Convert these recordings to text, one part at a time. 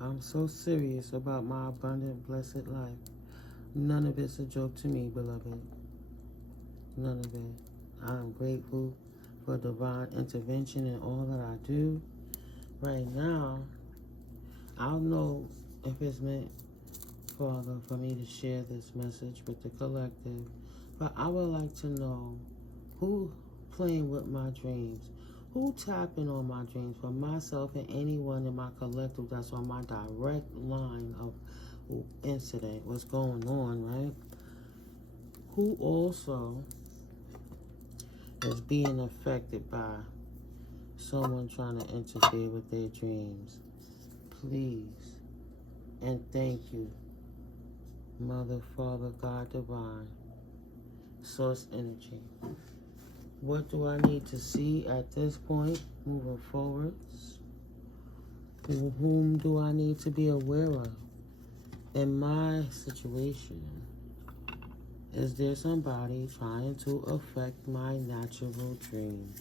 I'm so serious about my abundant, blessed life. None of it's a joke to me, beloved. None of it. I'm grateful for divine intervention in all that I do. Right now, I don't know if it's meant, Father, for me to share this message with the collective, but I would like to know who playing with my dreams, who tapping on my dreams for myself and anyone in my collective that's on my direct line of incident, what's going on, right? Who also is being affected by someone trying to interfere with their dreams. Please and thank you, Mother, Father, God Divine, Source Energy. What do I need to see at this point, moving forwards? Whom do I need to be aware of in my situation? Is there somebody trying to affect my natural dreams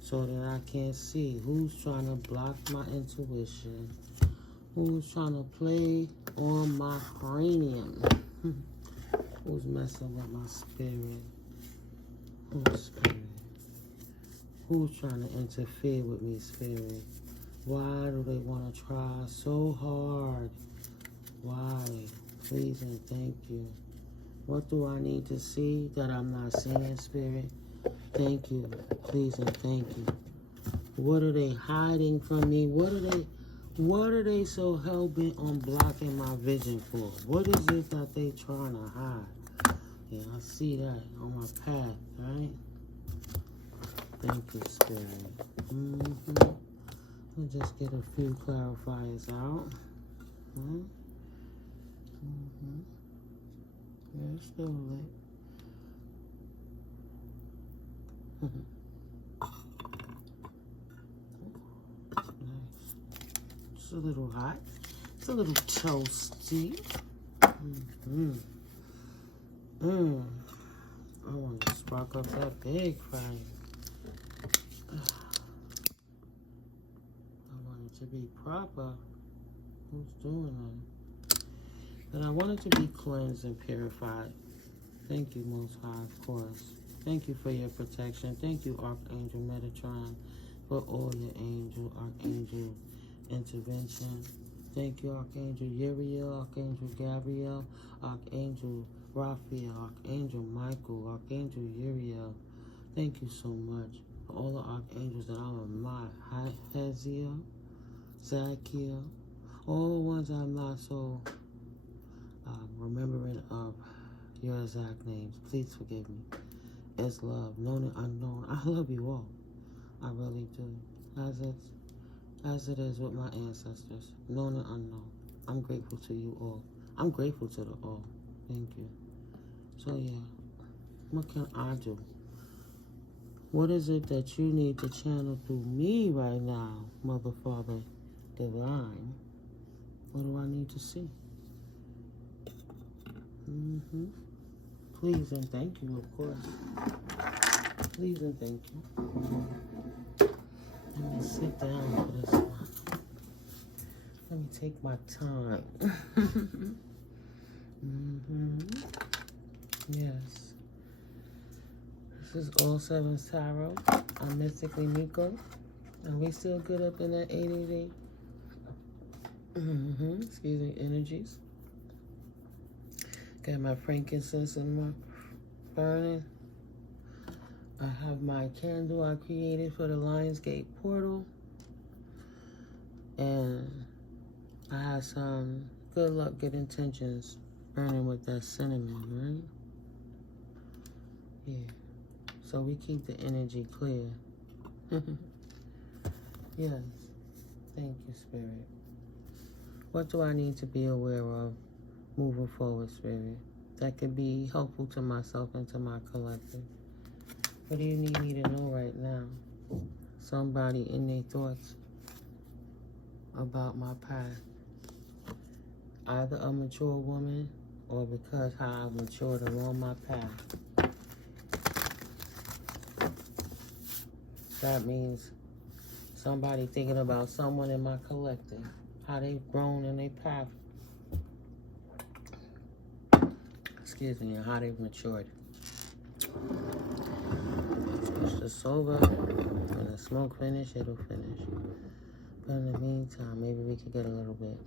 so that I can't see? Who's trying to block my intuition? Who's trying to play on my cranium? Who's messing with my spirit? Who's spirit? Who's trying to interfere with me, spirit? Why do they want to try so hard? Why? Please and thank you. What do I need to see that I'm not seeing, spirit? Thank you. Please and thank you. What are they hiding from me? What are they so hell-bent on blocking my vision for? What is it that they trying to hide? Yeah, I see that on my path, right? Thank you, spirit. We'll just get a few clarifiers out. Yeah, it's still lit. Nice. It's a little hot. It's a little toasty. I want to spark up that big fire. I want it to be proper. Who's doing that? But I want it to be cleansed and purified. Thank you, Most High, of course. Thank you for your protection. Thank you, Archangel Metatron, for all your archangel intervention. Thank you, Archangel Uriel, Archangel Gabriel, Archangel Raphael, Archangel Michael, Archangel Uriel. Thank you so much for all the archangels that are in my Haziel, Zakiel, all the ones I'm not so remembering of your exact names. Please forgive me. It's love, known and unknown. I love you all. I really do. As it is with my ancestors, known and unknown. I'm grateful to you all. I'm grateful to the all. Thank you. So yeah, what can I do? What is it that you need to channel through me right now, Mother, Father, Divine? What do I need to see? Please and thank you, of course. Please and thank you. Let me sit down for this one. Let me take my time. Yes. This is All Sevens Tarot. I'm Mystically Miko. And we still good up in that 80 excuse me, energies. Got my frankincense and my burning. I have my candle I created for the Lionsgate portal. And I have some good luck, good intentions burning with that cinnamon, right? Yeah. So we keep the energy clear. Yes. Thank you, Spirit. What do I need to be aware of moving forward, Spirit? That could be helpful to myself and to my collective. What do you need me to know right now? Somebody in their thoughts about my path. Either a mature woman or because how I've matured along my path. That means somebody thinking about someone in my collective. how they've grown in their path. Excuse me, and how they've matured. Push this over. When the smoke finish, it'll finish. But in the meantime, maybe we could get a little bit.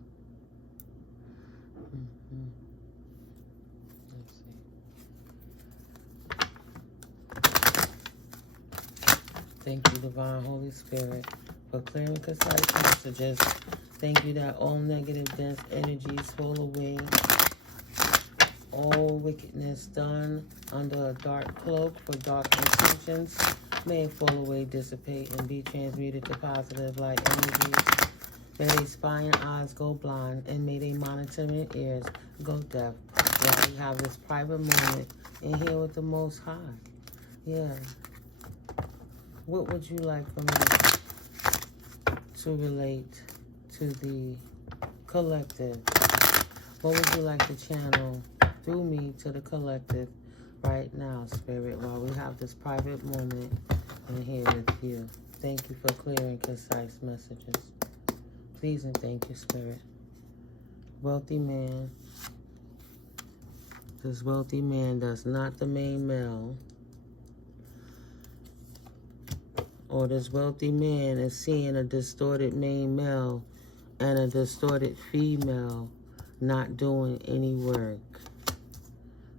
Let's see. Thank you, Divine Holy Spirit, for clearing concise messages. Thank you that all negative, dense energies fall away. All wickedness done under a dark cloak for dark intentions may fall away, dissipate, and be transmuted to positive light energies. May they spying eyes go blind, and may they monitoring ears go deaf. While we have this private moment in here with the Most High. Yeah. What would you like for me to relate to the collective? What would you like to channel through me to the collective right now, Spirit, while we have this private moment in here with you? Thank you for clearing concise messages. Please and thank you, Spirit. Wealthy man. This wealthy man that's not the main male. Or this wealthy man is seeing a distorted main male and a distorted female not doing any work.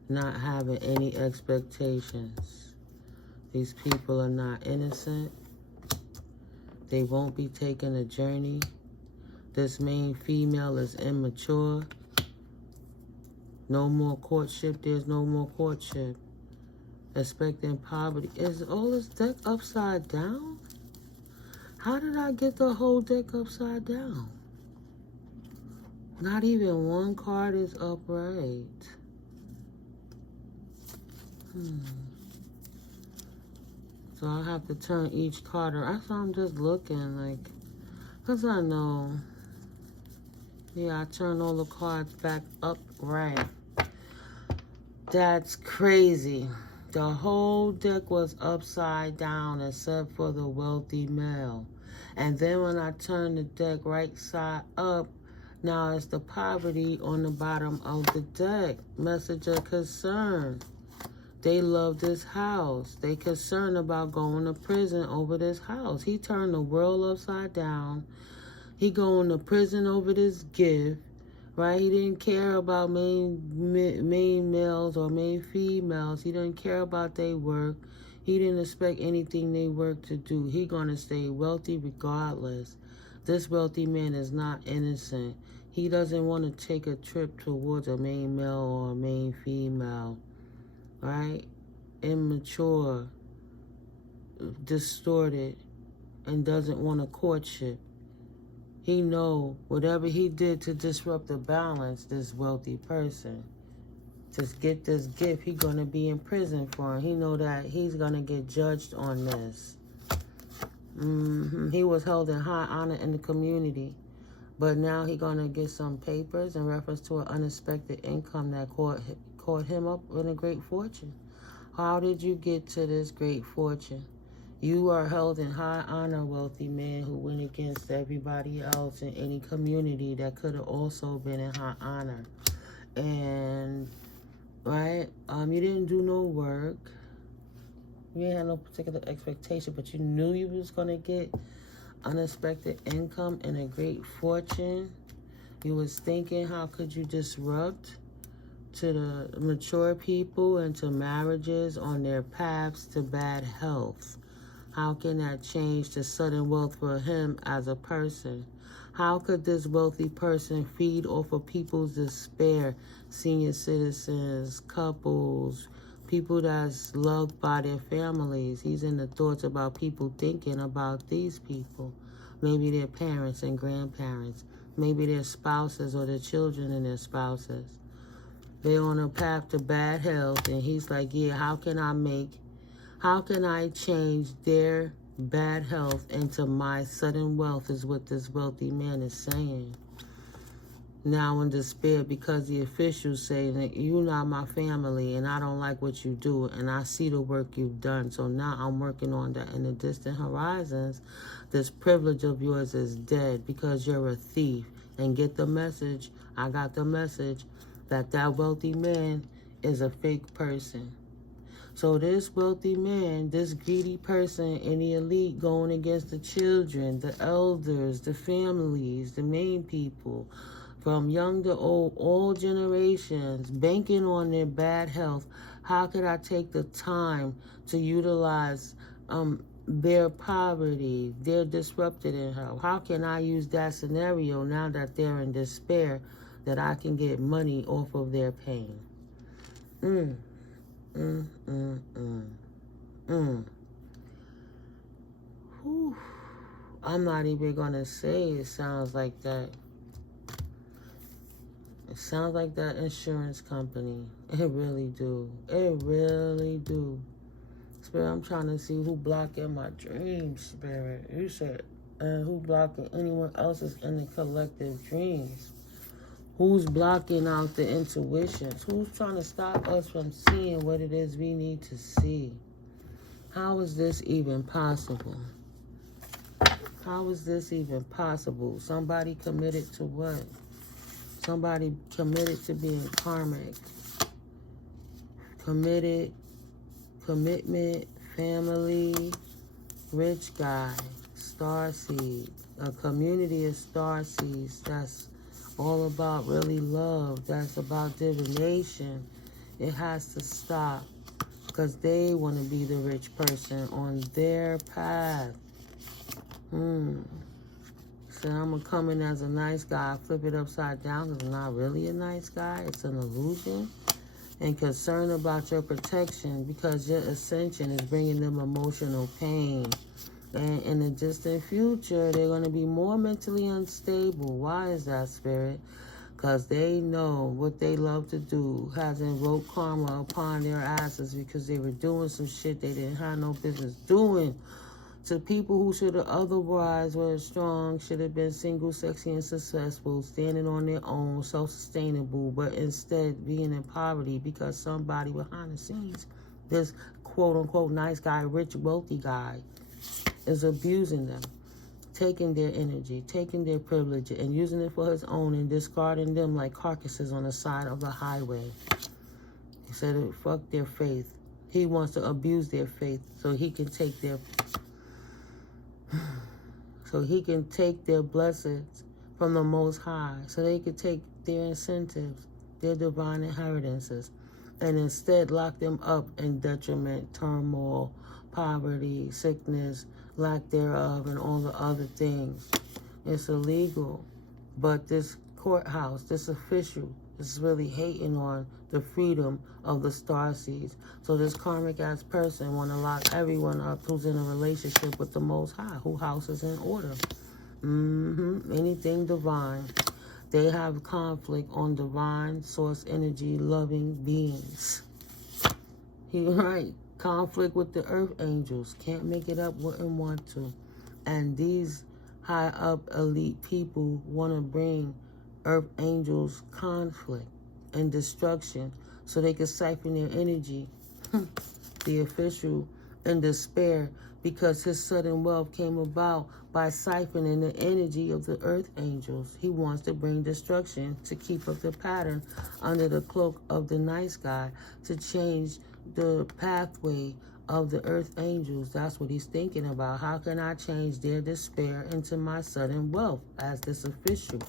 Not having any expectations. These people are not innocent. They won't be taking a journey. This main female is immature. No more courtship. There's no more courtship. Expecting poverty. Is all this deck upside down? How did I get the whole deck upside down? Not even one card is upright. So I'll have to turn each card around. That's why I'm just looking like, because I know. Yeah, I turn all the cards back upright. That's crazy. The whole deck was upside down except for the wealthy male. And then when I turn the deck right side up, now it's the poverty on the bottom of the deck. Message of concern. They love this house. They concerned about going to prison over this house. He turned the world upside down. He going to prison over this gift, right? He didn't care about main males or main females. He didn't care about their work. He didn't expect anything they work to do. He going to stay wealthy regardless. This wealthy man is not innocent. He doesn't want to take a trip towards a main male or a main female. Right? Immature, distorted, and doesn't want a courtship. He know whatever he did to disrupt the balance, this wealthy person, to get this gift, he gonna be in prison for it. He know that he's gonna get judged on this. He was held in high honor in the community, but now he gonna get some papers in reference to an unexpected income that caught him up in a great fortune. How did you get to this great fortune? You are held in high honor, wealthy man, who went against everybody else in any community that could have also been in high honor. And, right, you didn't do no work. You didn't have no particular expectation, but you knew you was going to get unexpected income and a great fortune. You was thinking, how could you disrupt to the mature people and to marriages on their paths to bad health? How can that change to sudden wealth for him as a person? How could this wealthy person feed off of people's despair, senior citizens, couples, people that's loved by their families? He's in the thoughts about people thinking about these people. Maybe their parents and grandparents. Maybe their spouses or their children and their spouses. They're on a path to bad health, and he's like, yeah, how can I change their bad health into my sudden wealth, is what this wealthy man is saying. Now in despair, because the officials say that you're not my family and I don't like what you do and I see the work you've done. So now I'm working on that in the distant horizons. This privilege of yours is dead because you're a thief and get the message. I got the message that that wealthy man is a fake person. So this wealthy man, this greedy person in the elite going against the children, the elders, the families, the main people, from young to old, all generations, banking on their bad health. How could I take the time to utilize their poverty, their disrupted in health? How can I use that scenario now that they're in despair, that I can get money off of their pain? Whew. I'm not even gonna say it sounds like that. It sounds like that insurance company. It really do. It really do. Spirit, I'm trying to see who blocking my dreams, Spirit. You said, and who blocking anyone else's in the collective dreams? Who's blocking out the intuitions? Who's trying to stop us from seeing what it is we need to see? How is this even possible? How is this even possible? Somebody committed to what? Somebody committed to being karmic. Committed, commitment, family, rich guy, starseed, a community of starseeds that's all about really love, that's about divination. It has to stop because they want to be the rich person on their path. So I'm going to come in as a nice guy, flip it upside down because I'm not really a nice guy. It's an illusion. And concerned about your protection because your ascension is bringing them emotional pain. And in the distant future, they're going to be more mentally unstable. Why is that, Spirit? Because they know what they love to do has invoked karma upon their asses because they were doing some shit they didn't have no business doing to people who should have otherwise were strong, should have been single, sexy, and successful, standing on their own, self-sustainable, but instead being in poverty because somebody behind the scenes, this quote-unquote nice guy, rich, wealthy guy, is abusing them, taking their energy, taking their privilege, and using it for his own and discarding them like carcasses on the side of the highway. He said, fuck their faith. He wants to abuse their faith so he can take their blessings from the Most High, so they could take their incentives, their divine inheritances, and instead lock them up in detriment, turmoil, poverty, sickness, lack thereof, and all the other things. It's illegal. But this courthouse, this official, is really hating on the freedom of the starseeds. So this karmic-ass person want to lock everyone up who's in a relationship with the Most High, who house is in order. Anything divine. They have conflict on divine source energy loving beings. Right. Conflict with the earth angels. Can't make it up, wouldn't want to. And these high up elite people want to bring earth angels conflict and destruction so they can siphon their energy. The official in despair because his sudden wealth came about by siphoning the energy of the earth angels. He wants to bring destruction to keep up the pattern under the cloak of the nice guy, to change the pathway of the earth angels. That's what he's thinking about. How can I change their despair into my sudden wealth as this official?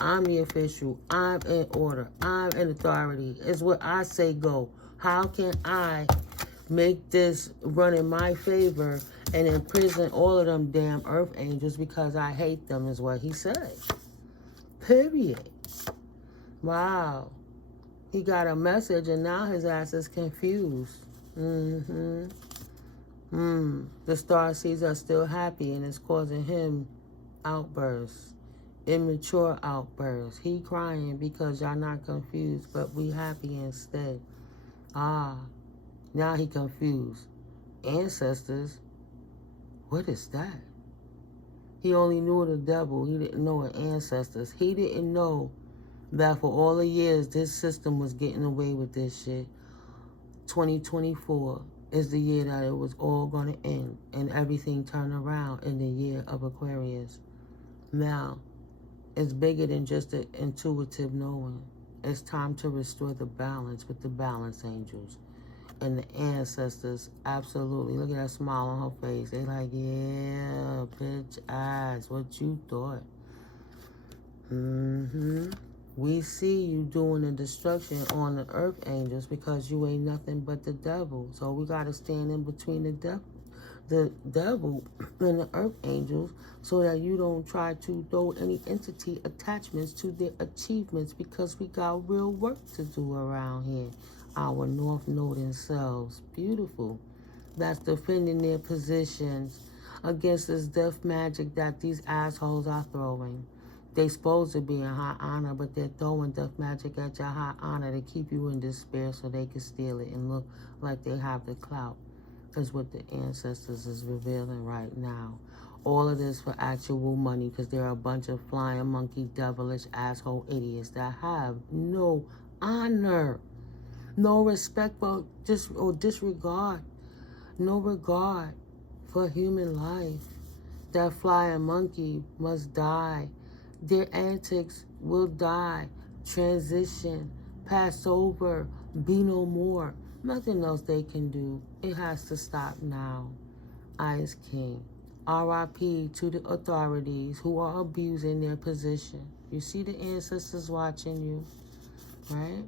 I'm the official. I'm in order. I'm in authority. It's what I say go. How can I make this run in my favor and imprison all of them damn earth angels because I hate them, is what he said. Period. Wow. He got a message and now his ass is confused. The starseeds are still happy and it's causing him outbursts. Immature outbursts. He crying because y'all not confused, but we happy instead. Now he confused. Ancestors? What is that? He only knew the devil. He didn't know the ancestors. He didn't know that for all the years this system was getting away with this shit. 2024 is the year that it was all going to end and everything turned around in the year of Aquarius. Now, It's bigger than just an intuitive knowing. It's time to restore the balance with the balance angels and the ancestors. Absolutely. Look at that smile on her face. They like, yeah, bitch ass. What you thought? We see you doing the destruction on the earth angels because you ain't nothing but the devil. So we got to stand in between the devil and the earth angels so that you don't try to throw any entity attachments to their achievements, because we got real work to do around here. Our North Node and selves. Beautiful. That's defending their positions against this death magic that these assholes are throwing. They supposed to be in high honor, but they're throwing death magic at your high honor to keep you in despair so they can steal it and look like they have the clout. Is what the ancestors is revealing right now. All of this for actual money, because there are a bunch of flying monkey, devilish, asshole idiots that have no honor, no respect for or disregard, no regard for human life. That flying monkey must die. Their antics will die, transition, pass over, be no more. Nothing else they can do. It has to stop now. Ice King. R.I.P. to the authorities who are abusing their position. You see the ancestors watching you, right?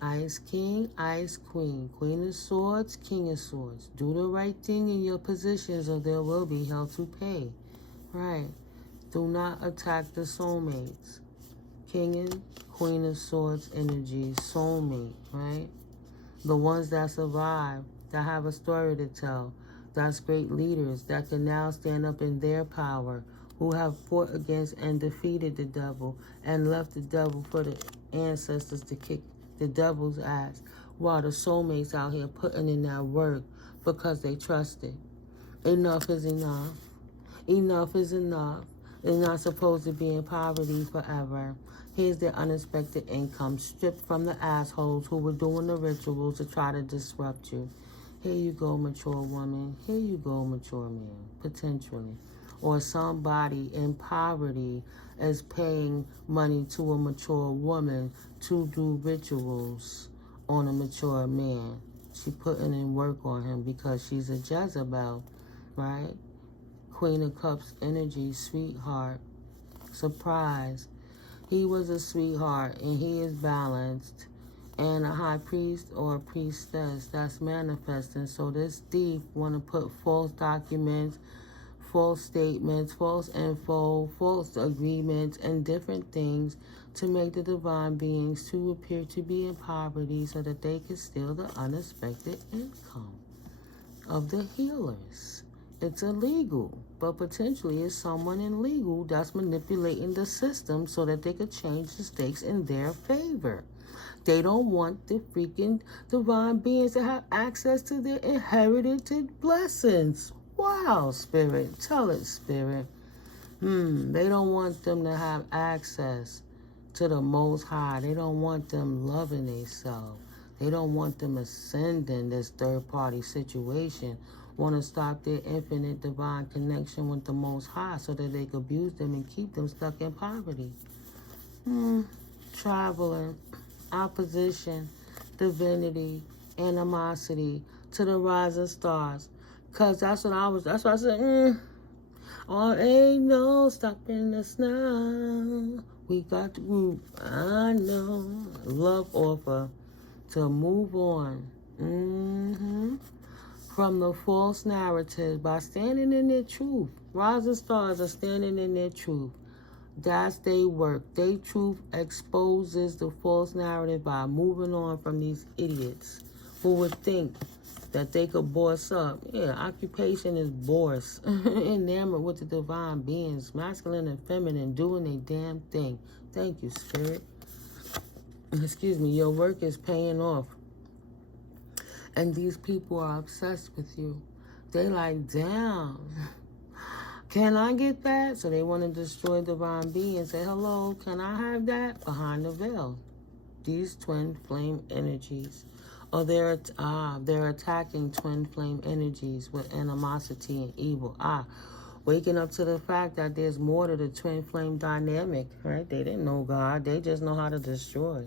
Ice King, Ice Queen. Queen of Swords, King of Swords. Do the right thing in your positions or there will be hell to pay. Right? Do not attack the soulmates. King and Queen of Swords energy, soulmate, right? The ones that survive, that have a story to tell. That's great leaders that can now stand up in their power, who have fought against and defeated the devil and left the devil for the ancestors to kick the devil's ass, while the soulmates out here putting in that work because they trusted. Enough is enough. Enough is enough. They're not supposed to be in poverty forever. Here's their unexpected income stripped from the assholes who were doing the rituals to try to disrupt you. Here you go, mature woman. Here you go, mature man, potentially. Or somebody in poverty is paying money to a mature woman to do rituals on a mature man. She putting in work on him because she's a Jezebel, right? Queen of Cups energy, sweetheart, surprise. He was a sweetheart, and he is balanced. And a high priest or a priestess, that's manifesting. So this thief want to put false documents, false statements, false info, false agreements, and different things to make the divine beings to appear to be in poverty so that they can steal the unexpected income of the healers. It's illegal, but potentially it's someone illegal that's manipulating the system so that they could change the stakes in their favor. They don't want the freaking divine beings to have access to their inherited blessings. Wow, Spirit. Tell it, Spirit. They don't want them to have access to the Most High. They don't want them loving themselves. They don't want them ascending this third-party situation. Want to stop their infinite divine connection with the Most High so that they could abuse them and keep them stuck in poverty. Traveler, opposition, divinity, animosity to the rising stars. Because that's what I said, oh, ain't no stopping us now. We got the group, I know. Love offer to move on. From the false narrative by standing in their truth. Rising stars are standing in their truth. That's their work. Their truth exposes the false narrative by moving on from these idiots who would think that they could boss up. Yeah, occupation is boss. Enamored with the divine beings, masculine and feminine, doing their damn thing. Thank you, Spirit. Excuse me, your work is paying off. And these people are obsessed with you. They like, damn, can I get that? So they want to destroy divine beings. Say, hello, can I have that? Behind the veil. These twin flame energies. Or they're attacking twin flame energies with animosity and evil. waking up to the fact that there's more to the twin flame dynamic, right? They didn't know God. They just know how to destroy.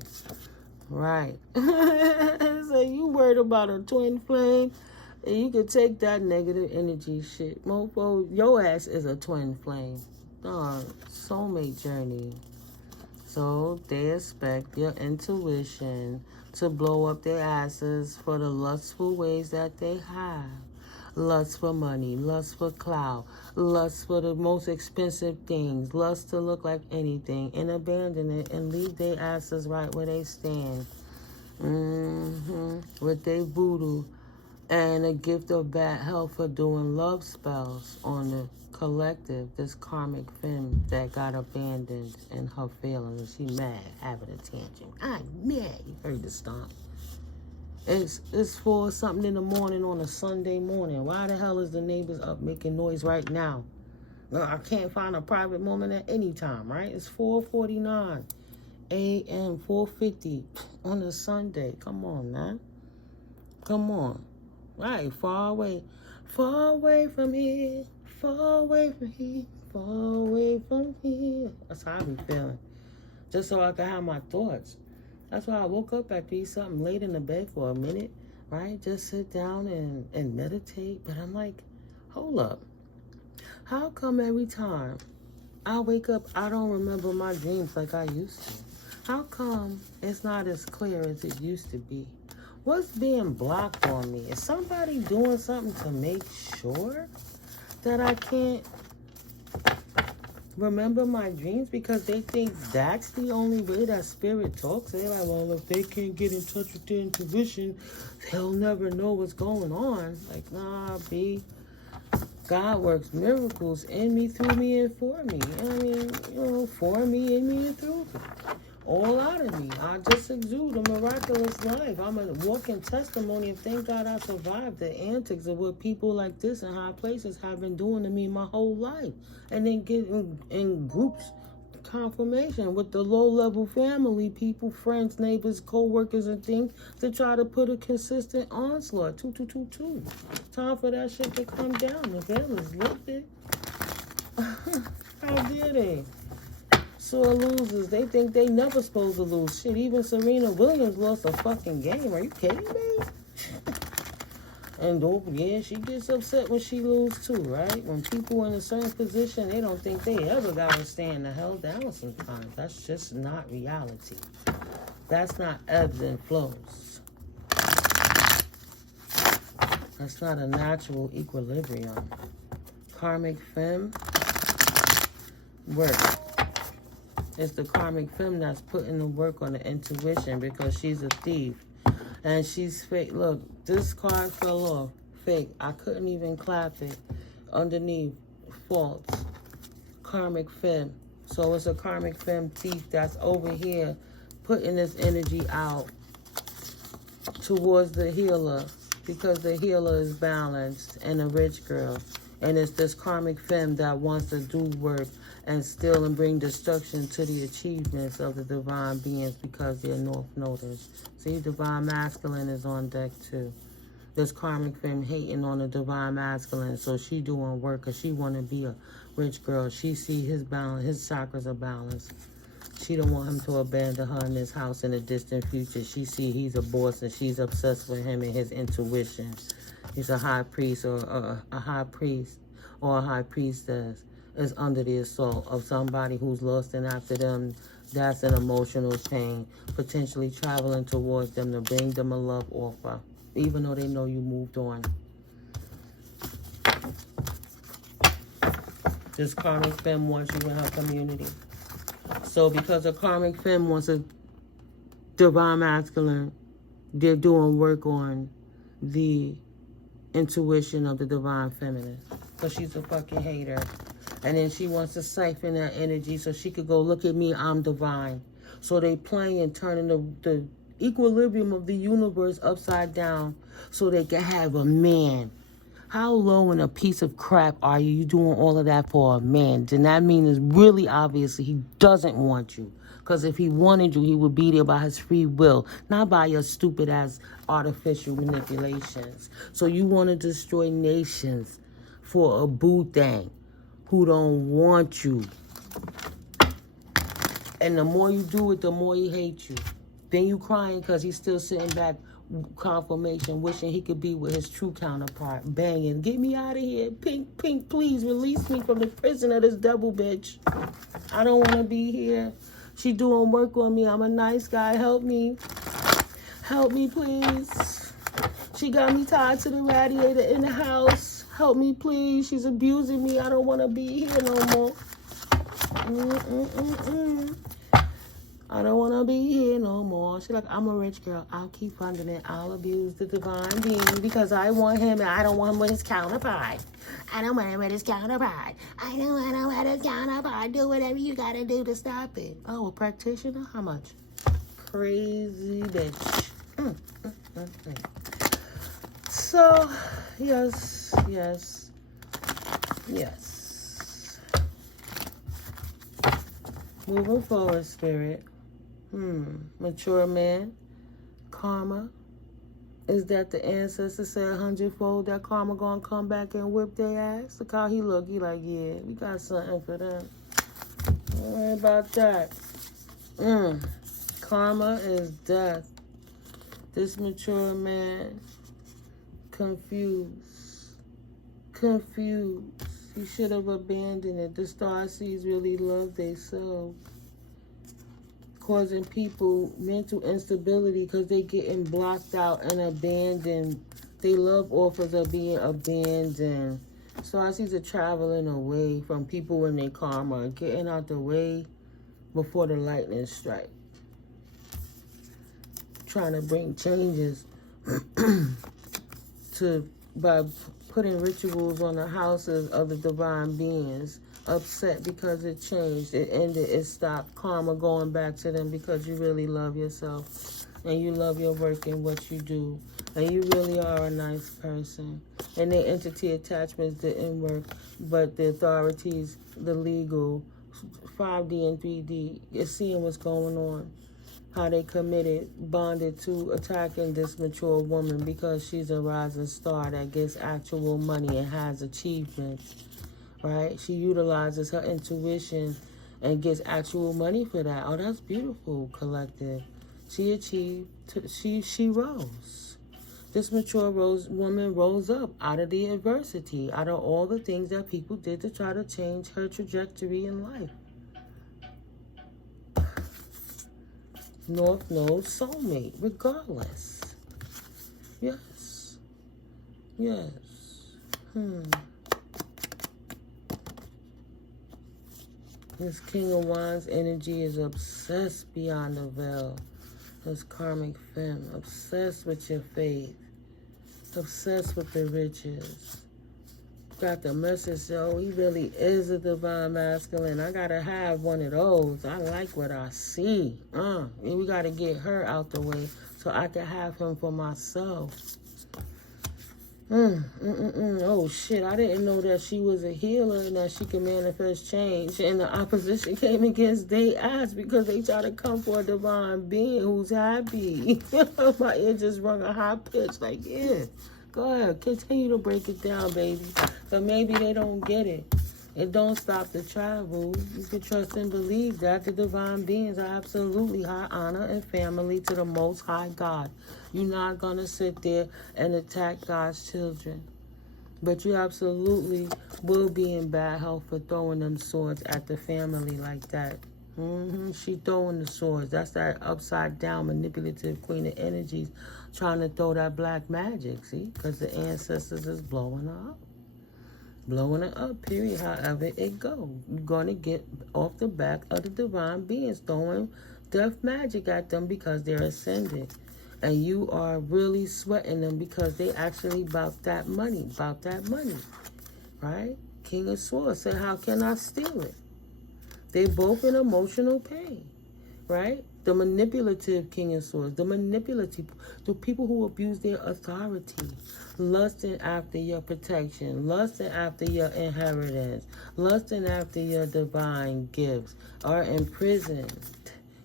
Right. So you worried about a twin flame, and you could take that negative energy shit. Mofo, your ass is a twin flame. Soulmate journey. So they expect your intuition to blow up their asses for the lustful ways that they have. Lust for money, lust for clout, lust for the most expensive things, lust to look like anything, and abandon it and leave their asses right where they stand. With their voodoo and a gift of bad health for doing love spells on the collective, this karmic femme that got abandoned in her feelings. She mad, having a tantrum. I'm mad. You heard the stomp. It's for something in the morning on a Sunday morning. Why the hell is the neighbors up making noise right now? No, I can't find a private moment at any time, right? It's 4:49 a.m., 4:50 on a Sunday. Come on, man. Come on. Right, far away from here, far away from here, far away from here. That's how I be feeling. Just so I can have my thoughts. That's why I woke up at 3-something, laid in the bed for a minute, right? Just sit down and meditate. But I'm like, hold up. How come every time I wake up, I don't remember my dreams like I used to? How come it's not as clear as it used to be? What's being blocked on me? Is somebody doing something to make sure that I can't remember my dreams because they think that's the only way that spirit talks? They're like, well, if they can't get in touch with their intuition, they'll never know what's going on. Like, nah, B. God works miracles in me, through me, and for me. I mean, for me, in me, and through me. All out of me. I just exude a miraculous life. I'm a walking testimony, and thank God I survived the antics of what people like this in high places have been doing to me my whole life. And then get in groups confirmation with the low-level family, people, friends, neighbors, co-workers, and things to try to put a consistent onslaught. 2. Time for that shit to come down. The veil is lifted. How dare they? Sore losers. They think they never supposed to lose. Shit, even Serena Williams lost a fucking game. Are you kidding me? And she gets upset when she loses too, right? When people in a certain position, they don't think they ever gotta stand the hell down sometimes. That's just not reality. That's not ebbs and flows. That's not a natural equilibrium. Karmic femme work. It's the karmic femme that's putting the work on the intuition because she's a thief. And she's fake. Look, this card fell off. Fake. I couldn't even clap it. Underneath, false. Karmic femme. So it's a karmic femme thief that's over here putting this energy out towards the healer because the healer is balanced and a rich girl. And it's this karmic femme that wants to do work and steal and bring destruction to the achievements of the divine beings because they're North Noders. See, divine masculine is on deck too. This karmic femme hating on the divine masculine, so she doing work because she want to be a rich girl. She see his balance, his chakras are balanced. She don't want him to abandon her in this house in the distant future. She see he's a boss and she's obsessed with him and his intuition. He's a high priest or a high priest or a high priestess is under the assault of somebody who's lost and after them. That's an emotional pain, potentially traveling towards them to bring them a love offer, even though they know you moved on. This karmic femme wants you in her community. So because a karmic femme wants a divine masculine, they're doing work on the intuition of the divine feminine. Because she's a fucking hater. And then she wants to siphon that energy so she could go, look at me, I'm divine. So they play and turning the equilibrium of the universe upside down so they can have a man. How low in a piece of crap are you? You doing all of that for a man? Then that means really obviously he doesn't want you. Because if he wanted you, he would be there by his free will, not by your stupid ass artificial manipulations. So you want to destroy nations for a boo thing. who don't want you. And the more you do it, the more he hates you. Then you crying because he's still sitting back, confirmation, wishing he could be with his true counterpart, banging, get me out of here, Pink, Pink, please release me from the prison of this devil bitch. I don't want to be here. She doing work on me. I'm a nice guy. Help me. Help me, please. She got me tied to the radiator in the house. Help me, please. She's abusing me. I don't want to be here no more. I don't want to be here no more. She's like, I'm a rich girl. I'll keep funding it. I'll abuse the divine being because I want him and I don't want him with his counterpart. I don't want him with his counterpart. I don't want him with his counterpart. Do whatever you got to do to stop it. Oh, a practitioner? How much? Crazy bitch. So, yes. Moving forward, spirit. Mature man. Karma. Is that the ancestor said 100-fold that karma gonna come back and whip their ass? Look how he look. He like, yeah, we got something for them. Don't worry about that. Karma is death. This mature man confused. He should have abandoned it. The starseeds really love they self. Causing people mental instability because they getting blocked out and abandoned. They love offers of being abandoned. Starseeds are traveling away from people in their karma, getting out the way before the lightning strike. Trying to bring changes by putting rituals on the houses of the divine beings. Upset because it changed, it ended, it stopped. Karma going back to them because you really love yourself and you love your work and what you do. And you really are a nice person. And their entity attachments didn't work, but the authorities, the legal, 5D and 3D, is seeing what's going on. How they bonded to attacking this mature woman because she's a rising star that gets actual money and has achievements. Right? She utilizes her intuition and gets actual money for that. Oh, that's beautiful, collective. She achieved, she rose. This mature woman rose up out of the adversity, out of all the things that people did to try to change her trajectory in life. North Node soulmate, regardless. Yes. This King of Wands energy is obsessed beyond the veil. This karmic femme, obsessed with your faith. Obsessed with the riches. Got the message, oh, he really is a divine masculine. I gotta have one of those. I like what I see. And we gotta get her out the way so I can have him for myself. Oh, shit. I didn't know that she was a healer and that she could manifest change. And the opposition came against their ass because they try to come for a divine being who's happy. My ear just rung a high pitch. Like, yeah, go ahead. Continue to break it down, baby. But maybe they don't get it. It don't stop the travel. You can trust and believe that the divine beings are absolutely high honor and family to the Most High God. You're not going to sit there and attack God's children. But you absolutely will be in bad health for throwing them swords at the family like that. She throwing the swords. That's that upside down manipulative queen of energies trying to throw that black magic, see? Because the ancestors is blowing her up. Blowing it up, period, however it go. You're going to get off the back of the divine beings throwing death magic at them because they're ascended. And you are really sweating them because they actually about that money, right? King of Swords said, how can I steal it? They both in emotional pain, right? The manipulative King of Swords, the people who abuse their authority, lusting after your protection, lusting after your inheritance, lusting after your divine gifts, are imprisoned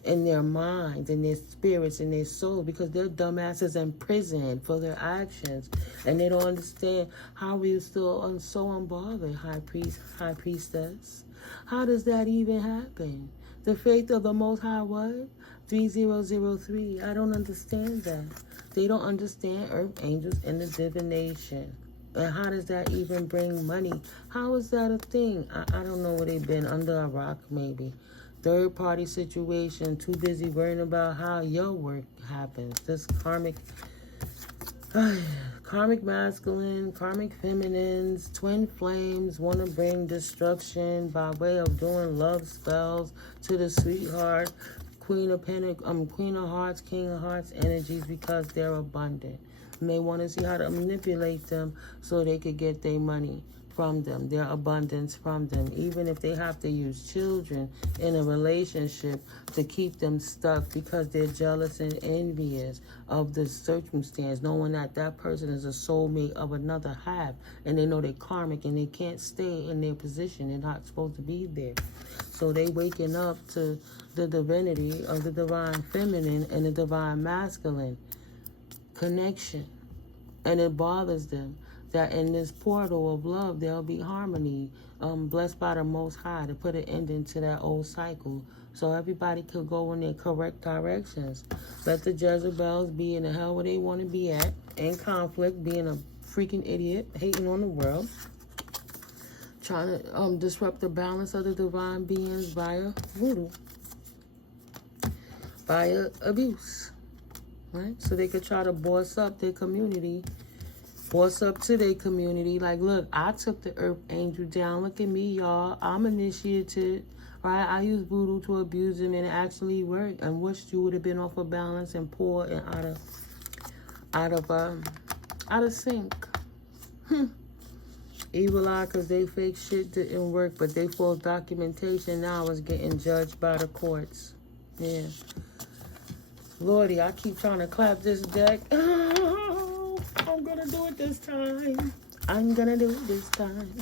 in their minds, in their spirits, in their soul, because their dumbasses in prison for their actions, and they don't understand how we still so unbothered. High priest, high priestess. How does that even happen? The faith of the Most High, what? 3003. I don't understand that. They don't understand earth angels and the divination. And how does that even bring money? How is that a thing? I don't know where they've been, under a rock maybe. Third party situation, too busy worrying about how your work happens. This karmic masculine, karmic feminines, twin flames want to bring destruction by way of doing love spells to the sweetheart, Queen of Hearts, King of Hearts energies, because they're abundant. And they want to see how to manipulate them so they could get their money from them, their abundance from them, even if they have to use children in a relationship to keep them stuck because they're jealous and envious of the circumstance, knowing that that person is a soulmate of another half, and they know they're karmic and they can't stay in their position. They're not supposed to be there. So they waking up to the divinity of the divine feminine and the divine masculine connection, and it bothers them that in this portal of love there'll be harmony, blessed by the Most High, to put an ending to that old cycle so everybody could go in their correct directions. Let the Jezebels be in the hell where they want to be at, in conflict, being a freaking idiot, hating on the world, trying to disrupt the balance of the divine beings via voodoo, via abuse, right? So they could try to boss up their community. What's up to their community? Like, look, I took the earth angel down. Look at me, y'all. I'm initiated, right? I used voodoo to abuse him, and it actually worked. And wished you would have been off of balance and poor and out of sync. Evil eye, because they fake shit didn't work, but they false documentation now is getting judged by the courts. Yeah. Lordy, I keep trying to clap this deck. I'm gonna do it this time. I'm gonna do it this time.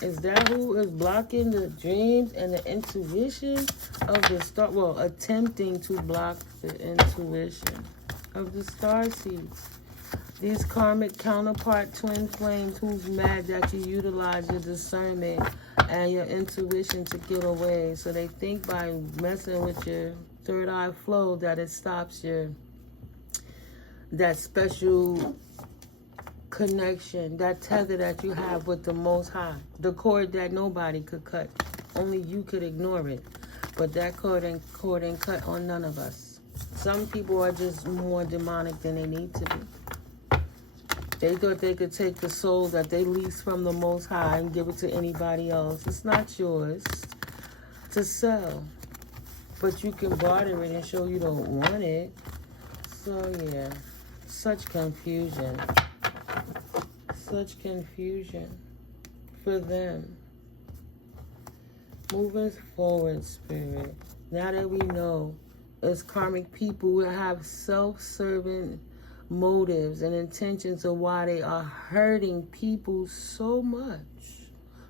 Is that who is blocking the dreams and the intuition of the star? Well, attempting to block the intuition of the star seeds. These karmic counterpart twin flames who's mad that you utilize your discernment and your intuition to get away. So they think by messing with your third eye flow that it stops that special connection, that tether that you have with the Most High, the cord that nobody could cut. Only you could ignore it. But that cord ain't cut on none of us. Some people are just more demonic than they need to be. They thought they could take the soul that they leased from the Most High and give it to anybody else. It's not yours to sell. But you can barter it and show you don't want it. So, yeah. Such confusion. Such confusion for them. Moving forward, Spirit. Now that we know as karmic people who have self-serving motives and intentions of why they are hurting people so much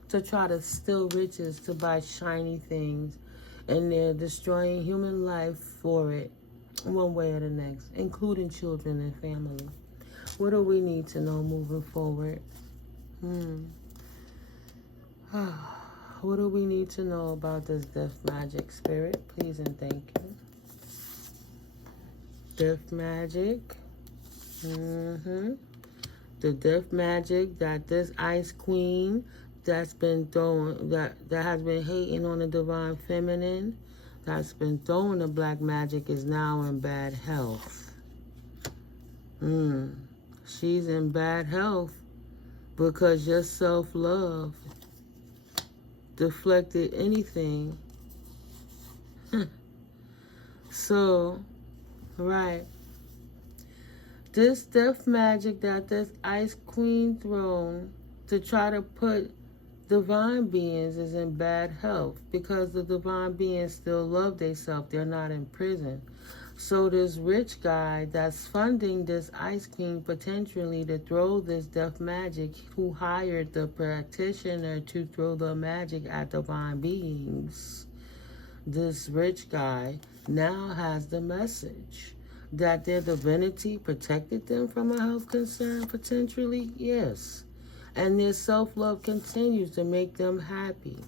to try to steal riches, to buy shiny things, and they're destroying human life for it, one way or the next, including children and family. What do we need to know moving forward? What do we need to know about this death magic, Spirit? Please and thank you. Death magic. The death magic that this Ice Queen that's been throwing, that has been hating on the divine feminine, that's been throwing the black magic, is now in bad health. She's in bad health because your self-love deflected anything. So, right. This death magic that this Ice Queen thrown to try to put divine beings is in bad health because the divine beings still love themselves. They're not in prison. So this rich guy that's funding this Ice Queen potentially to throw this death magic, who hired the practitioner to throw the magic at divine beings, this rich guy now has the message that their divinity protected them from a health concern, potentially, yes. And their self-love continues to make them happy.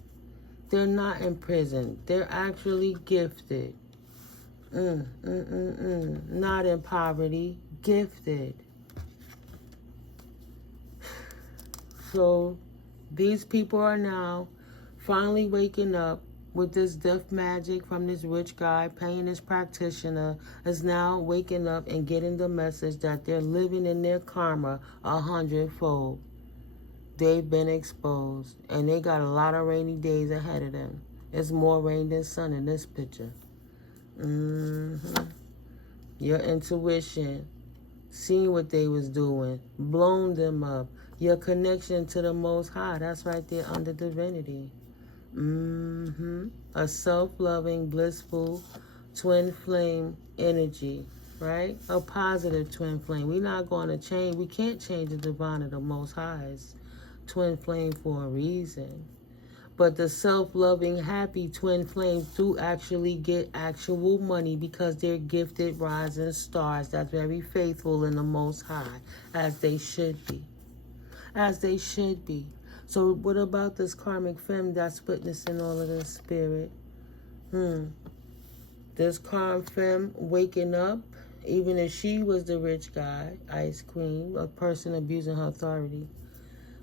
They're not in prison. They're actually gifted. Not in poverty, gifted. So these people are now finally waking up with this death magic from this rich guy, paying this practitioner, is now waking up and getting the message that they're living in their karma 100-fold. They've been exposed, and they got a lot of rainy days ahead of them. It's more rain than sun in this picture. Your intuition, seeing what they was doing, blown them up. Your connection to the Most High, that's right there under divinity. A self-loving, blissful, twin flame energy, right? A positive twin flame. We're not going to change. We can't change the divine of the Most High's twin flame for a reason. But the self-loving, happy twin flames do actually get actual money because they're gifted rising stars that's very faithful in the Most High, as they should be. As they should be. So what about this karmic femme that's witnessing all of this, spirit? This karmic femme waking up, even if she was the rich guy, ice queen, a person abusing her authority.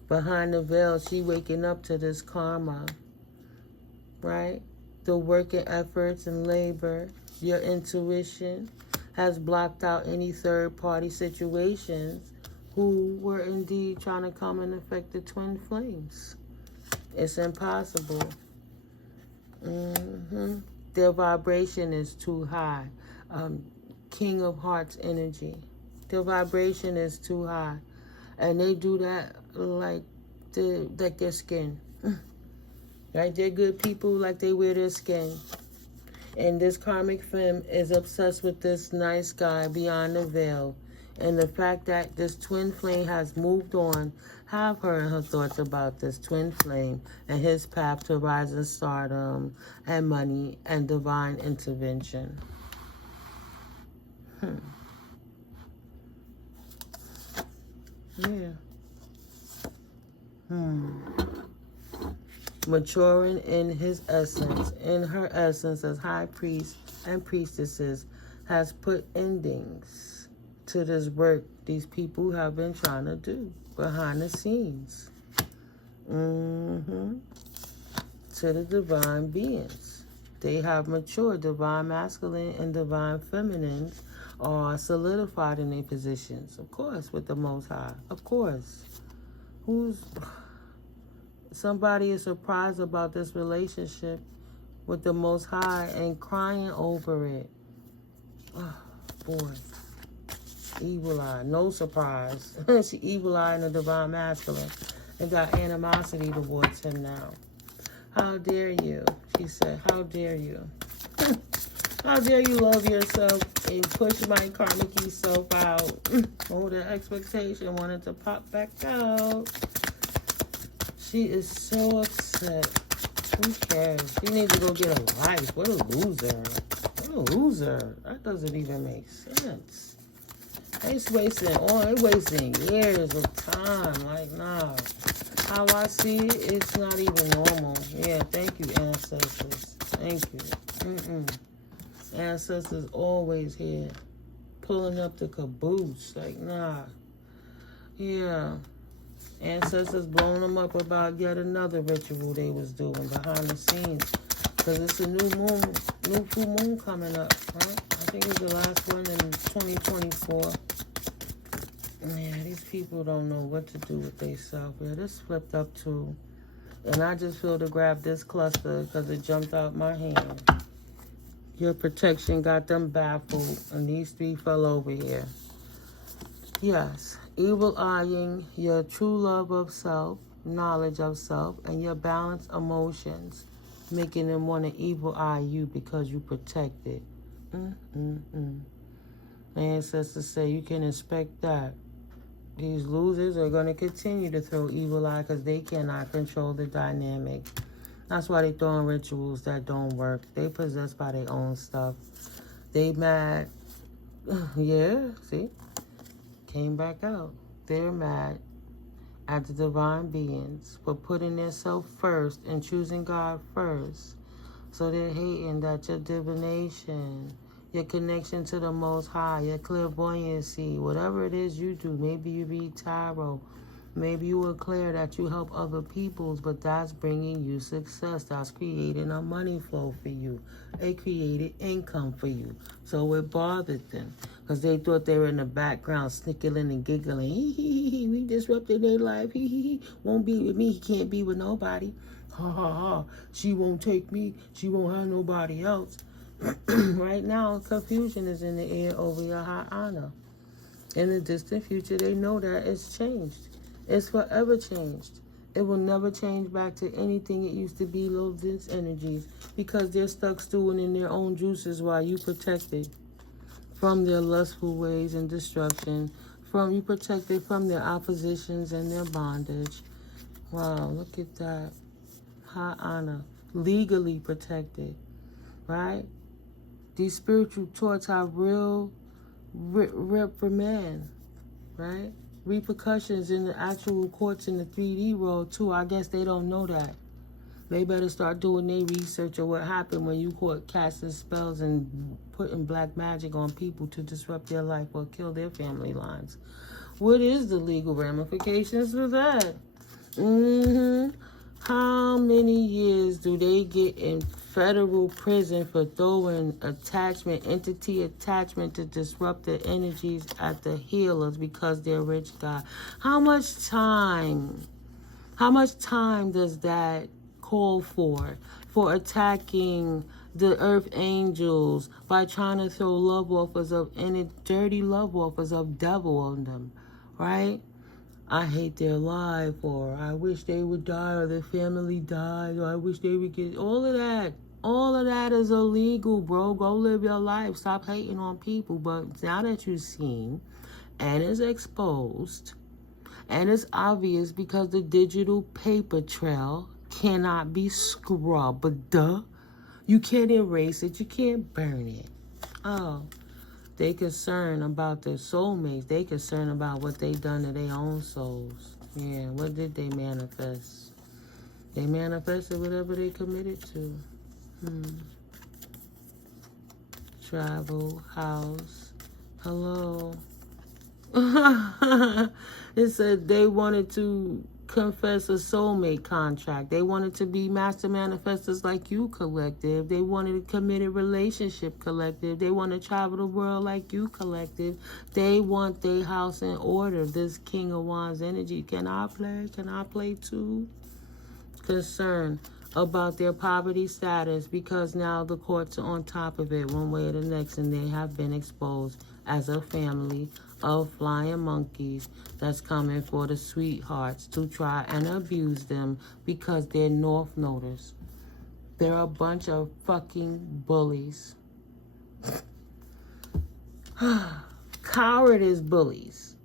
Behind the veil, she waking up to this karma, right? The working efforts and labor, your intuition has blocked out any third-party situations who were indeed trying to come and affect the twin flames. It's impossible. Their vibration is too high. King of Hearts energy. Their vibration is too high. And they do that like their skin. Right? They're good people like they wear their skin. And this karmic femme is obsessed with this nice guy beyond the veil. And the fact that this twin flame has moved on, have her in her thoughts about this twin flame and his path to rising stardom and money and divine intervention. Yeah. Maturing in his essence, in her essence as high priest and priestesses, has put endings to this work these people have been trying to do behind the scenes. To the divine beings. They have matured. Divine masculine and divine feminines are solidified in their positions, of course, with the Most High. Of course. Somebody is surprised about this relationship with the Most High and crying over it. Oh, boy. Evil eye. No surprise. She evil eye in the divine masculine and got animosity towards him now. How dare you? She said, how dare you? How dare you love yourself and push my karmic self out? Oh, that expectation wanted to pop back out. She is so upset. Who cares? She needs to go get a life. What a loser. What a loser. That doesn't even make sense. It's wasting years of time. Like, nah. How I see it, it's not even normal. Yeah, thank you, ancestors. Thank you. Ancestors always here. Pulling up the caboose. Like, nah. Yeah. Ancestors blowing them up about yet another ritual they was doing behind the scenes. Because it's a new full moon coming up, right? I think it's the last one in 2024. Yeah, these people don't know what to do with themselves. Yeah, this flipped up too. And I just feel to grab this cluster because it jumped out my hand. Your protection got them baffled, and these three fell over here. Yes, evil eyeing your true love of self, knowledge of self, and your balanced emotions, making them want to evil eye you because you protect it. The ancestors say you can expect that. These losers are going to continue to throw evil eye because they cannot control the dynamic. That's why they throwing rituals that don't work. They possessed by their own stuff. They mad. Yeah, see? Came back out. They're mad at the divine beings for putting themselves first and choosing God first. So they're hating that your divination, your connection to the Most High, your clairvoyancy, whatever it is you do, maybe you read tarot, maybe you are clear that you help other peoples, but that's bringing you success. That's creating a money flow for you. It created income for you. So it bothered them because they thought they were in the background snickling and giggling. We disrupted their life. Won't be with me. He can't be with nobody. Ha ha ha. She won't take me. She won't have nobody else. Right now, confusion is in the air over your high honor. In the distant future, they know that it's changed. It's forever changed. It will never change back to anything it used to be, low dense energies, because they're stuck stewing in their own juices while you protected from their lustful ways and destruction. You protected from their oppositions and their bondage. Wow, look at that. High honor. Legally protected. Right? These spiritual torts have real reprimand. Right? Repercussions in the actual courts in the 3D world too. I guess they don't know that. They better start doing their research of what happened when you caught casting spells and putting black magic on people to disrupt their life or kill their family lines. What is the legal ramifications for that? How many years do they get in federal prison for throwing entity attachment to disrupt the energies at the healers because they're rich God? How much time does that call for attacking the earth angels by trying to throw love offers of dirty love offers of devil on them, right? I hate their life, or I wish they would die, or their family died, or I wish they would get all of that. All of that is illegal, bro. Go live your life. Stop hating on people. But now that you've seen and it's exposed and it's obvious because the digital paper trail cannot be scrubbed. You can't erase it. You can't burn it. Oh. They concerned about their soulmates. They concerned about what they done to their own souls. Yeah, what did they manifest? They manifested whatever they committed to. Travel, house. Hello. It said they wanted to confess a soulmate contract. They wanted to be master manifestors like you collective. They wanted a committed relationship collective. They want to travel the world like you collective. They want their house in order. This King of Wands energy. Can I play? Can I play too? Concern about their poverty status because now the courts are on top of it one way or the next, and they have been exposed as a family of flying monkeys that's coming for the sweethearts to try and abuse them because they're North Noders. They're a bunch of fucking bullies. Cowardice bullies.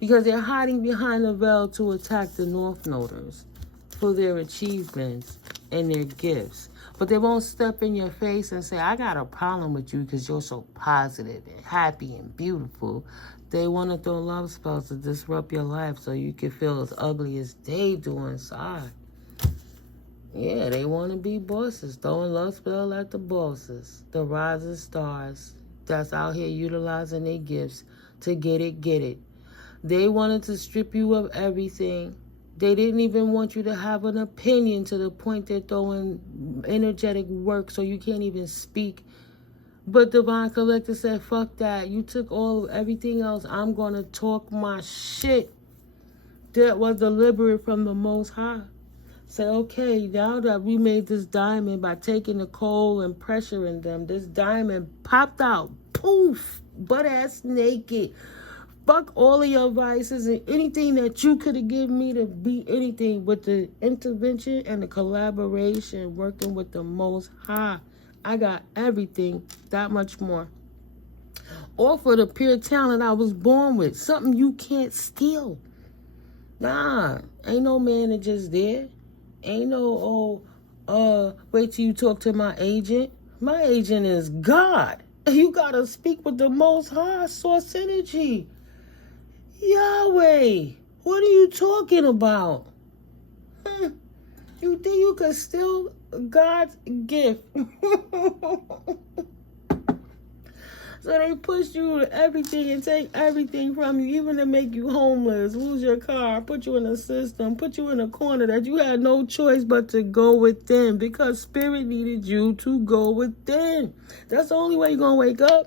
Because they're hiding behind the veil to attack the North Noders for their achievements and their gifts. But they won't step in your face and say, I got a problem with you because you're so positive and happy and beautiful. They want to throw love spells to disrupt your life so you can feel as ugly as they do inside. Yeah, they want to be bosses, throwing love spells at the bosses, the rising stars that's out here utilizing their gifts to get it. They wanted to strip you of everything. They didn't even want you to have an opinion to the point they're throwing energetic work so you can't even speak. But Divine Collector said, fuck that. You took everything else. I'm going to talk my shit. That was deliberate from the Most High. Say, okay, now that we made this diamond by taking the coal and pressuring them, this diamond popped out. Poof. Butt-ass naked. Fuck all of your vices and anything that you could have given me to be anything with the intervention and the collaboration working with the Most High. I got everything, that much more. Or for the pure talent I was born with. Something you can't steal. Nah, ain't no manager just there. Ain't no, wait till you talk to my agent. My agent is God. You gotta speak with the Most High source energy. Yahweh, what are you talking about? You think you could steal God's gift? So they push you to everything and take everything from you, even to make you homeless, lose your car, put you in a system, put you in a corner that you had no choice but to go within, because spirit needed you to go within. That's the only way you're going to wake up.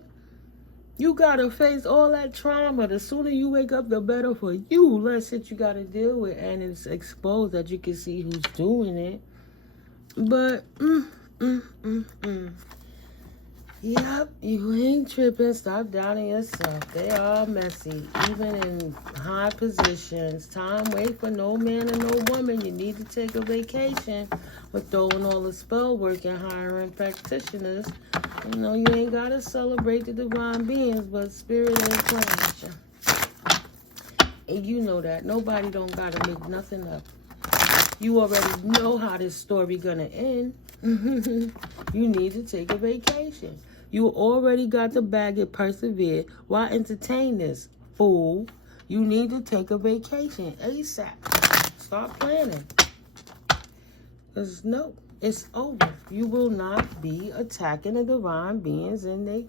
You got to face all that trauma. The sooner you wake up, the better for you. Less shit you got to deal with, and it's exposed that you can see who's doing it. But, Yep, you ain't tripping. Stop doubting yourself. They are messy, even in high positions. Time wait for no man and no woman. You need to take a vacation with throwing all the spell work and hiring practitioners. You know, you ain't got to celebrate the divine beings, but spirit ain't playing with you. And you know that. Nobody don't got to make nothing up. You already know how this story gonna end. You need to take a vacation. You already got the bag and persevere. Why entertain this, fool? You need to take a vacation ASAP. Start planning. Because no, it's over. You will not be attacking the divine beings and they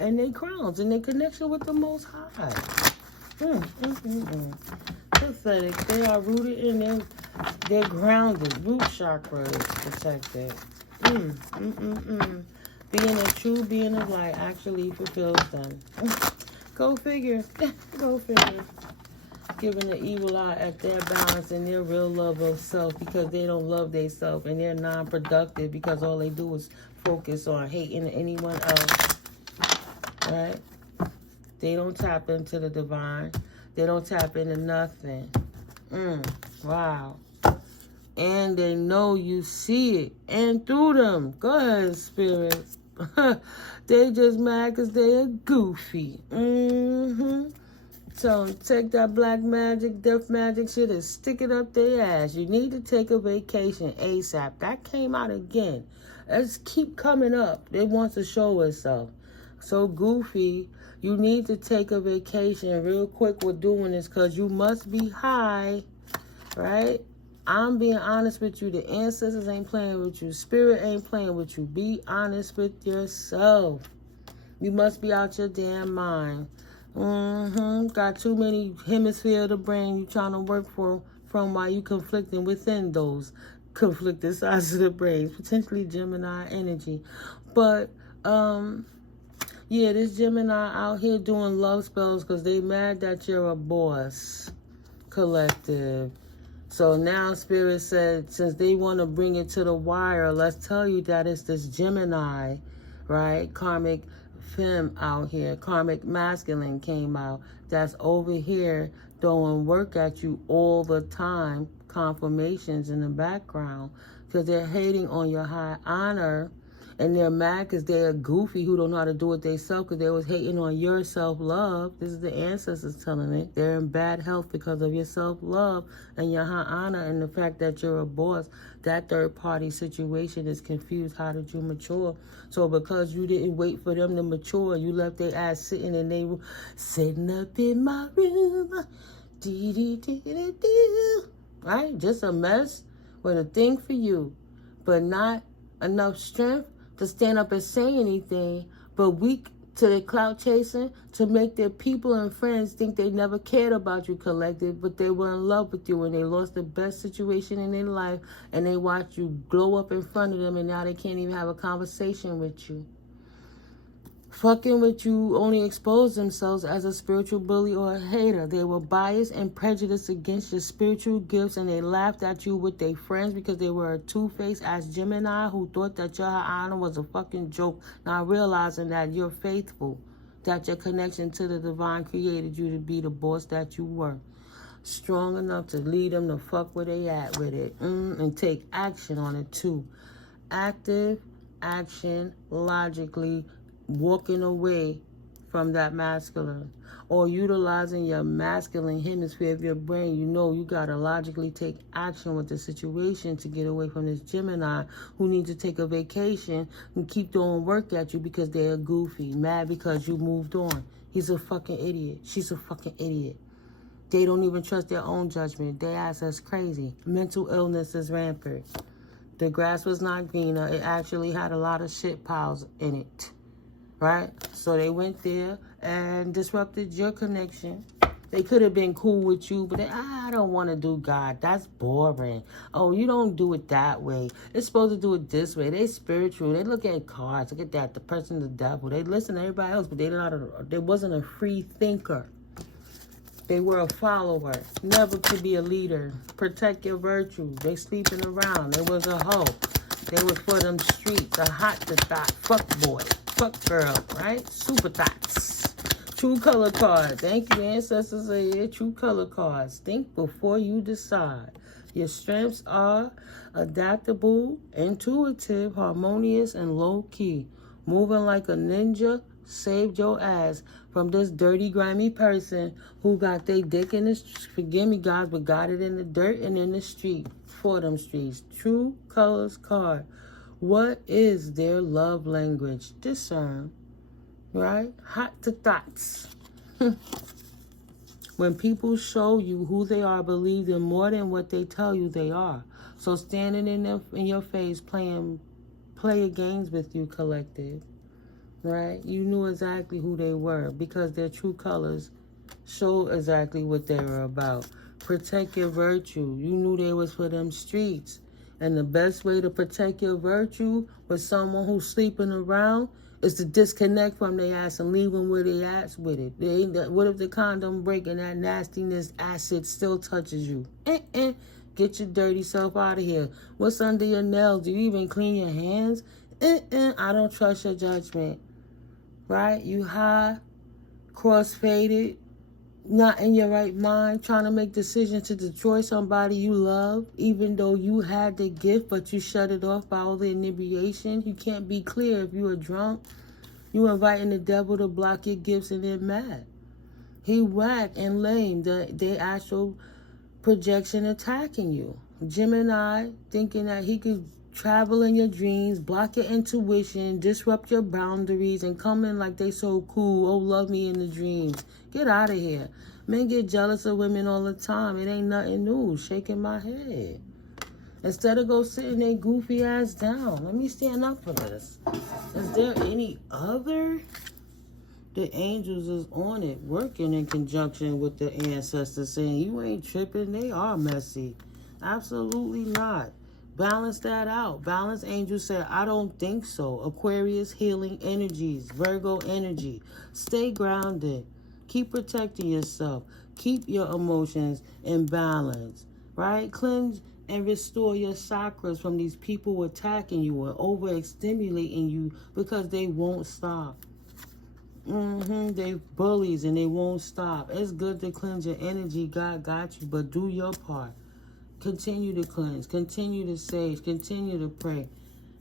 and they crowns and their connection with the Most High. Pathetic. They are rooted in they're grounded. Root chakra is protected. Being a true being of light actually fulfills them. Go figure. Go figure. Giving the evil eye at their balance and their real love of self, because they don't love themselves and they're non-productive because all they do is focus on hating anyone else. Right? They don't tap into the divine. They don't tap into nothing. Wow. And they know you see it. And through them. Go ahead, spirit. They just mad because they are goofy. So take that black magic, death magic shit and stick it up their ass. You need to take a vacation ASAP. That came out again. Let's keep coming up. It wants to show itself. So goofy. You need to take a vacation real quick with doing this, because you must be high, right? I'm being honest with you. The ancestors ain't playing with you. Spirit ain't playing with you. Be honest with yourself. You must be out your damn mind. Got too many hemispheres of the brain you trying to work from while you conflicting within those conflicted sides of the brain. Potentially Gemini energy. But, yeah, this Gemini out here doing love spells because they mad that you're a boss collective. So now Spirit said, since they want to bring it to the wire, let's tell you that it's this Gemini, right? Karmic femme out here. Karmic masculine came out. That's over here throwing work at you all the time. Confirmations in the background. Because they're hating on your high honor. And they're mad because they're goofy who don't know how to do it themselves, because they was hating on your self-love. This is the ancestors telling it. They're in bad health because of your self-love and your high honor and the fact that you're a boss. That third-party situation is confused. How did you mature? So because you didn't wait for them to mature, you left their ass sitting in their room, sitting up in my room. Right? Just a mess with a thing for you, but not enough strength to stand up and say anything, but weak to their clout chasing to make their people and friends think they never cared about you, collective, but they were in love with you and they lost the best situation in their life and they watched you glow up in front of them and now they can't even have a conversation with you. Fucking with you only exposed themselves as a spiritual bully or a hater. They were biased and prejudiced against your spiritual gifts, and they laughed at you with their friends because they were a two-faced ass Gemini who thought that your honor was a fucking joke, not realizing that you're faithful, that your connection to the divine created you to be the boss that you were. Strong enough to lead them to fuck where they at with it, and take action on it too. Active action, logically, walking away from that masculine, or utilizing your masculine hemisphere of your brain. You know you got to logically take action with the situation to get away from this Gemini who needs to take a vacation and keep throwing work at you because they're goofy, mad because you moved on. He's a fucking idiot. She's a fucking idiot. They don't even trust their own judgment. They ass us crazy. Mental illness is rampant. The grass was not greener. It actually had a lot of shit piles in it. Right? So they went there and disrupted your connection. They could have been cool with you, but I don't want to do God. That's boring. Oh, you don't do it that way. It's supposed to do it this way. They spiritual. They look at cards. Look at that. The person, the devil. They listen to everybody else, but they wasn't a free thinker. They were a follower. Never to be a leader. Protect your virtue. They sleeping around. They was a hoe. They was for them streets. A hot to thought. Fuck boy. Fuck girl. Right? Super thoughts. True color card. Thank you, ancestors are here. True color cards. Think before you decide. Your strengths are adaptable, intuitive, harmonious, and low-key. Moving like a ninja saved your ass from this dirty, grimy person who got their dick in the street. Forgive me, guys, but got it in the dirt and in the street. For them streets. True colors card. What is their love language? Discern. Right? Hot to thoughts. When people show you who they are, believe them more than what they tell you they are. So standing in your face, playing games with you, collective. Right? You knew exactly who they were because their true colors show exactly what they were about. Protect your virtue. You knew they was for them streets. And the best way to protect your virtue with someone who's sleeping around is to disconnect from their ass and leave them where they at with it. What if the condom break and that nastiness acid still touches you? Get your dirty self out of here. What's under your nails? Do you even clean your hands? I don't trust your judgment. Right? You high, cross-faded, not in your right mind, trying to make decisions to destroy somebody you love, even though you had the gift, but you shut it off by all the inebriation. You can't be clear if you are drunk. You inviting the devil to block your gifts and they're mad. He whack and lame, the actual projection attacking you. Gemini thinking that he could travel in your dreams, block your intuition, disrupt your boundaries, and come in like they so cool. Oh, love me in the dreams. Get out of here. Men get jealous of women all the time. It ain't nothing new. Shaking my head. Instead of go sitting their goofy ass down. Let me stand up for this. Is there any other? The angels is on it, working in conjunction with the ancestors, saying, you ain't tripping. They are messy. Absolutely not. Balance that out. Balance angel said, I don't think so. Aquarius, healing energies. Virgo energy. Stay grounded. Keep protecting yourself. Keep your emotions in balance. Right? Cleanse and restore your chakras from these people attacking you and overstimulating you because they won't stop. They bullies and they won't stop. It's good to cleanse your energy. God got you, but do your part. Continue to cleanse. Continue to sage. Continue to pray.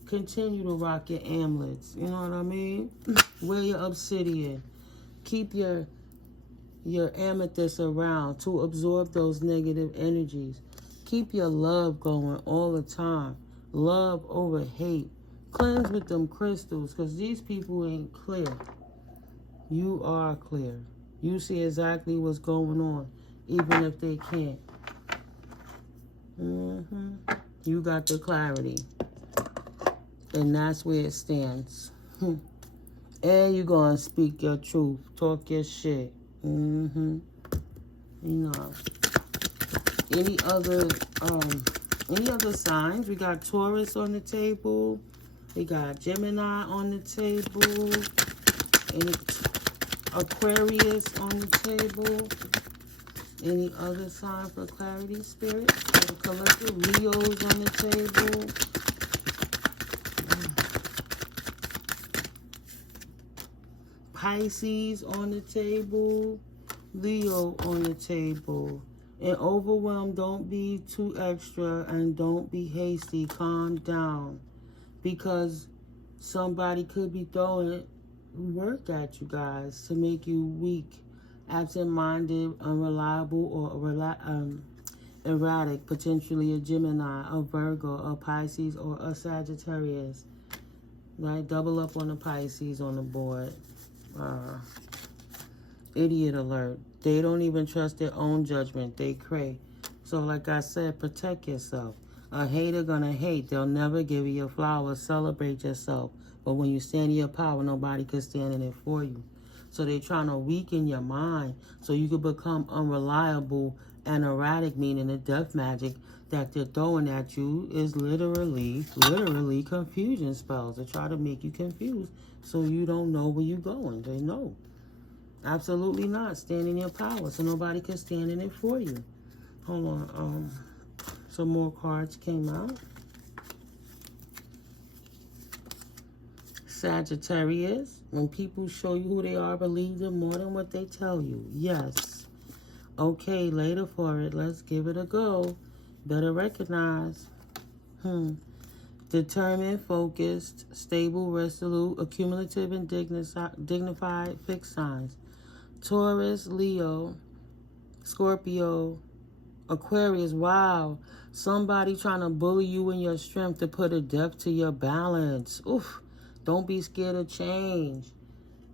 Continue to rock your amulets. You know what I mean? Wear your obsidian. Keep your amethyst around to absorb those negative energies. Keep your love going all the time. Love over hate. Cleanse with them crystals because these people ain't clear. You are clear. You see exactly what's going on, even if they can't. You got the clarity. And that's where it stands. And you're going to speak your truth. Talk your shit. You know. Any other signs? We got Taurus on the table. We got Gemini on the table. Any Aquarius on the table. Any other sign for clarity, spirit? For the collective, Leo's on the table. Pisces on the table. Leo on the table. And overwhelmed, don't be too extra and don't be hasty. Calm down. Because somebody could be throwing work at you guys to make you weak, absent-minded, unreliable, or erratic, potentially a Gemini, a Virgo, a Pisces, or a Sagittarius. Right? Double up on the Pisces on the board. Idiot alert. They don't even trust their own judgment. They cray. So like I said, protect yourself. A hater gonna hate. They'll never give you your flowers. Celebrate yourself. But when you stand in your power, nobody can stand in it for you. So they're trying to weaken your mind so you can become unreliable and erratic, meaning the death magic that they're throwing at you is literally confusion spells. They try to make you confused so you don't know where you're going. They know. Absolutely not. Stand in your power so nobody can stand in it for you. Hold on. Some more cards came out. Sagittarius. When people show you who they are, believe them more than what they tell you. Yes. Okay, later for it. Let's give it a go. Better recognize. Determined, focused, stable, resolute, accumulative, and dignified fixed signs. Taurus, Leo, Scorpio, Aquarius. Wow. Somebody trying to bully you in your strength to put a depth to your balance. Oof. Don't be scared of change.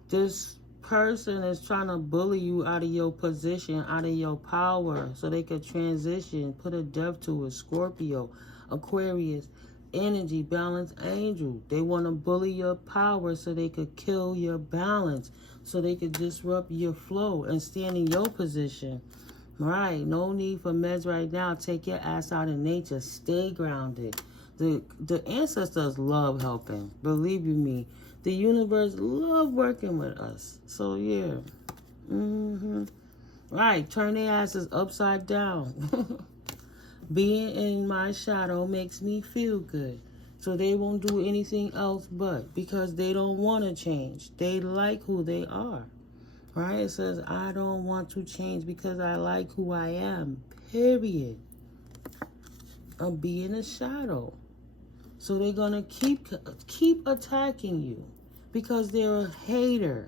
This person is trying to bully you out of your position, out of your power, so they could transition, put a depth to it. Scorpio, Aquarius, energy, balance, angel. They want to bully your power so they could kill your balance, so they could disrupt your flow and stand in your position. Right, no need for meds right now. Take your ass out in nature. Stay grounded. The ancestors love helping. Believe you me. The universe love working with us. So, yeah. Right, turn their asses upside down. Being in my shadow makes me feel good. So they won't do anything else but because they don't want to change. They like who they are. Right? It says, I don't want to change because I like who I am. Period. I'll be in the shadow. So they're going to keep attacking you because they're a hater.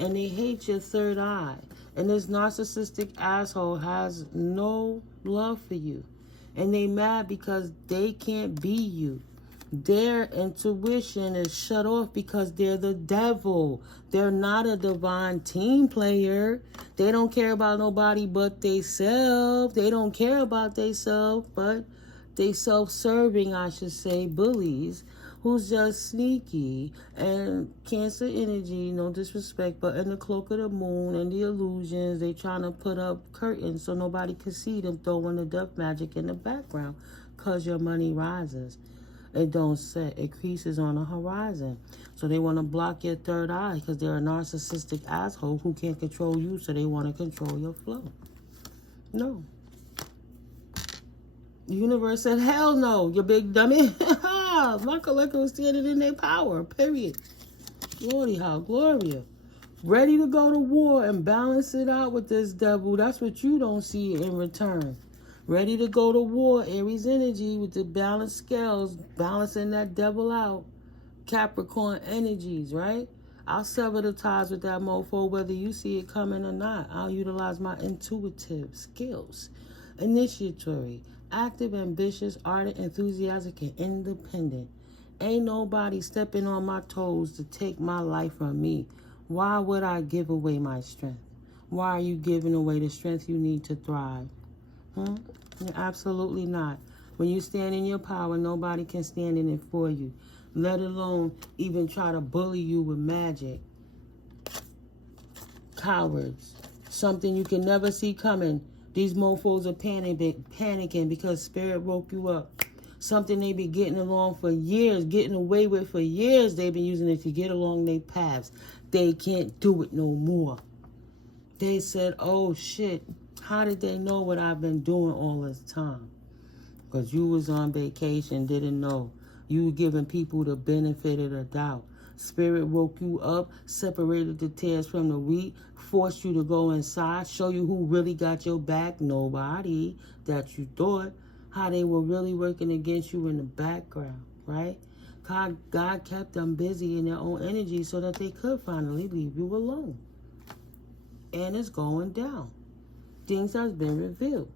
And they hate your third eye. And this narcissistic asshole has no love for you. And they mad because they can't be you. Their intuition is shut off because they're the devil. They're not a divine team player. They don't care about nobody but theyself. They don't care about theyself, but they self-serving, I should say, bullies who's just sneaky and Cancer energy, no disrespect, but in the cloak of the moon and the illusions, they trying to put up curtains so nobody can see them throwing the death magic in the background because your money rises. It don't set. It creases on the horizon. So they want to block your third eye because they're a narcissistic asshole who can't control you, so they want to control your flow. No. The universe said, hell no, you big dummy. My collector was standing in their power, period. Glory, how Gloria. Ready to go to war and balance it out with this devil. That's what you don't see in return. Ready to go to war, Aries energy with the balanced scales, balancing that devil out. Capricorn energies, right? I'll sever the ties with that mofo, whether you see it coming or not. I'll utilize my intuitive skills. Initiatory, active, ambitious, ardent, enthusiastic, and independent. Ain't nobody stepping on my toes to take my life from me. Why would I give away my strength? Why are you giving away the strength you need to thrive? Absolutely not. When you stand in your power, nobody can stand in it for you, let alone even try to bully you with magic. Cowards. Something you can never see coming. These mofos are panicking because spirit woke you up. Something they been getting along for years, getting away with for years. They've been using it to get along their paths. They can't do it no more. They said, oh shit, how did they know what I've been doing all this time? Because you was on vacation, didn't know. You were giving people the benefit of the doubt. Spirit woke you up, separated the tares from the wheat, forced you to go inside, show you who really got your back. Nobody that you thought. How they were really working against you in the background, right? God kept them busy in their own energy so that they could finally leave you alone. And it's going down. Things has been revealed.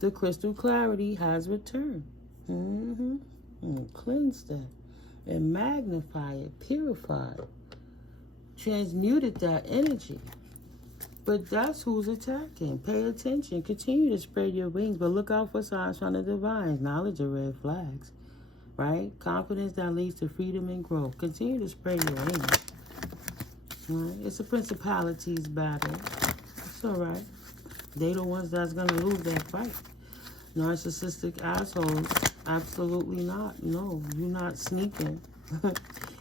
The crystal clarity has returned. And cleanse that. And magnify it. Purify it. Transmuted that energy. But that's who's attacking. Pay attention. Continue to spread your wings. But look out for signs from the divines. Knowledge of red flags. Right? Confidence that leads to freedom and growth. Continue to spread your wings. Right? It's a principalities battle. It's all right. They the ones that's going to lose that fight. Narcissistic assholes. Absolutely not. No, you're not sneaking.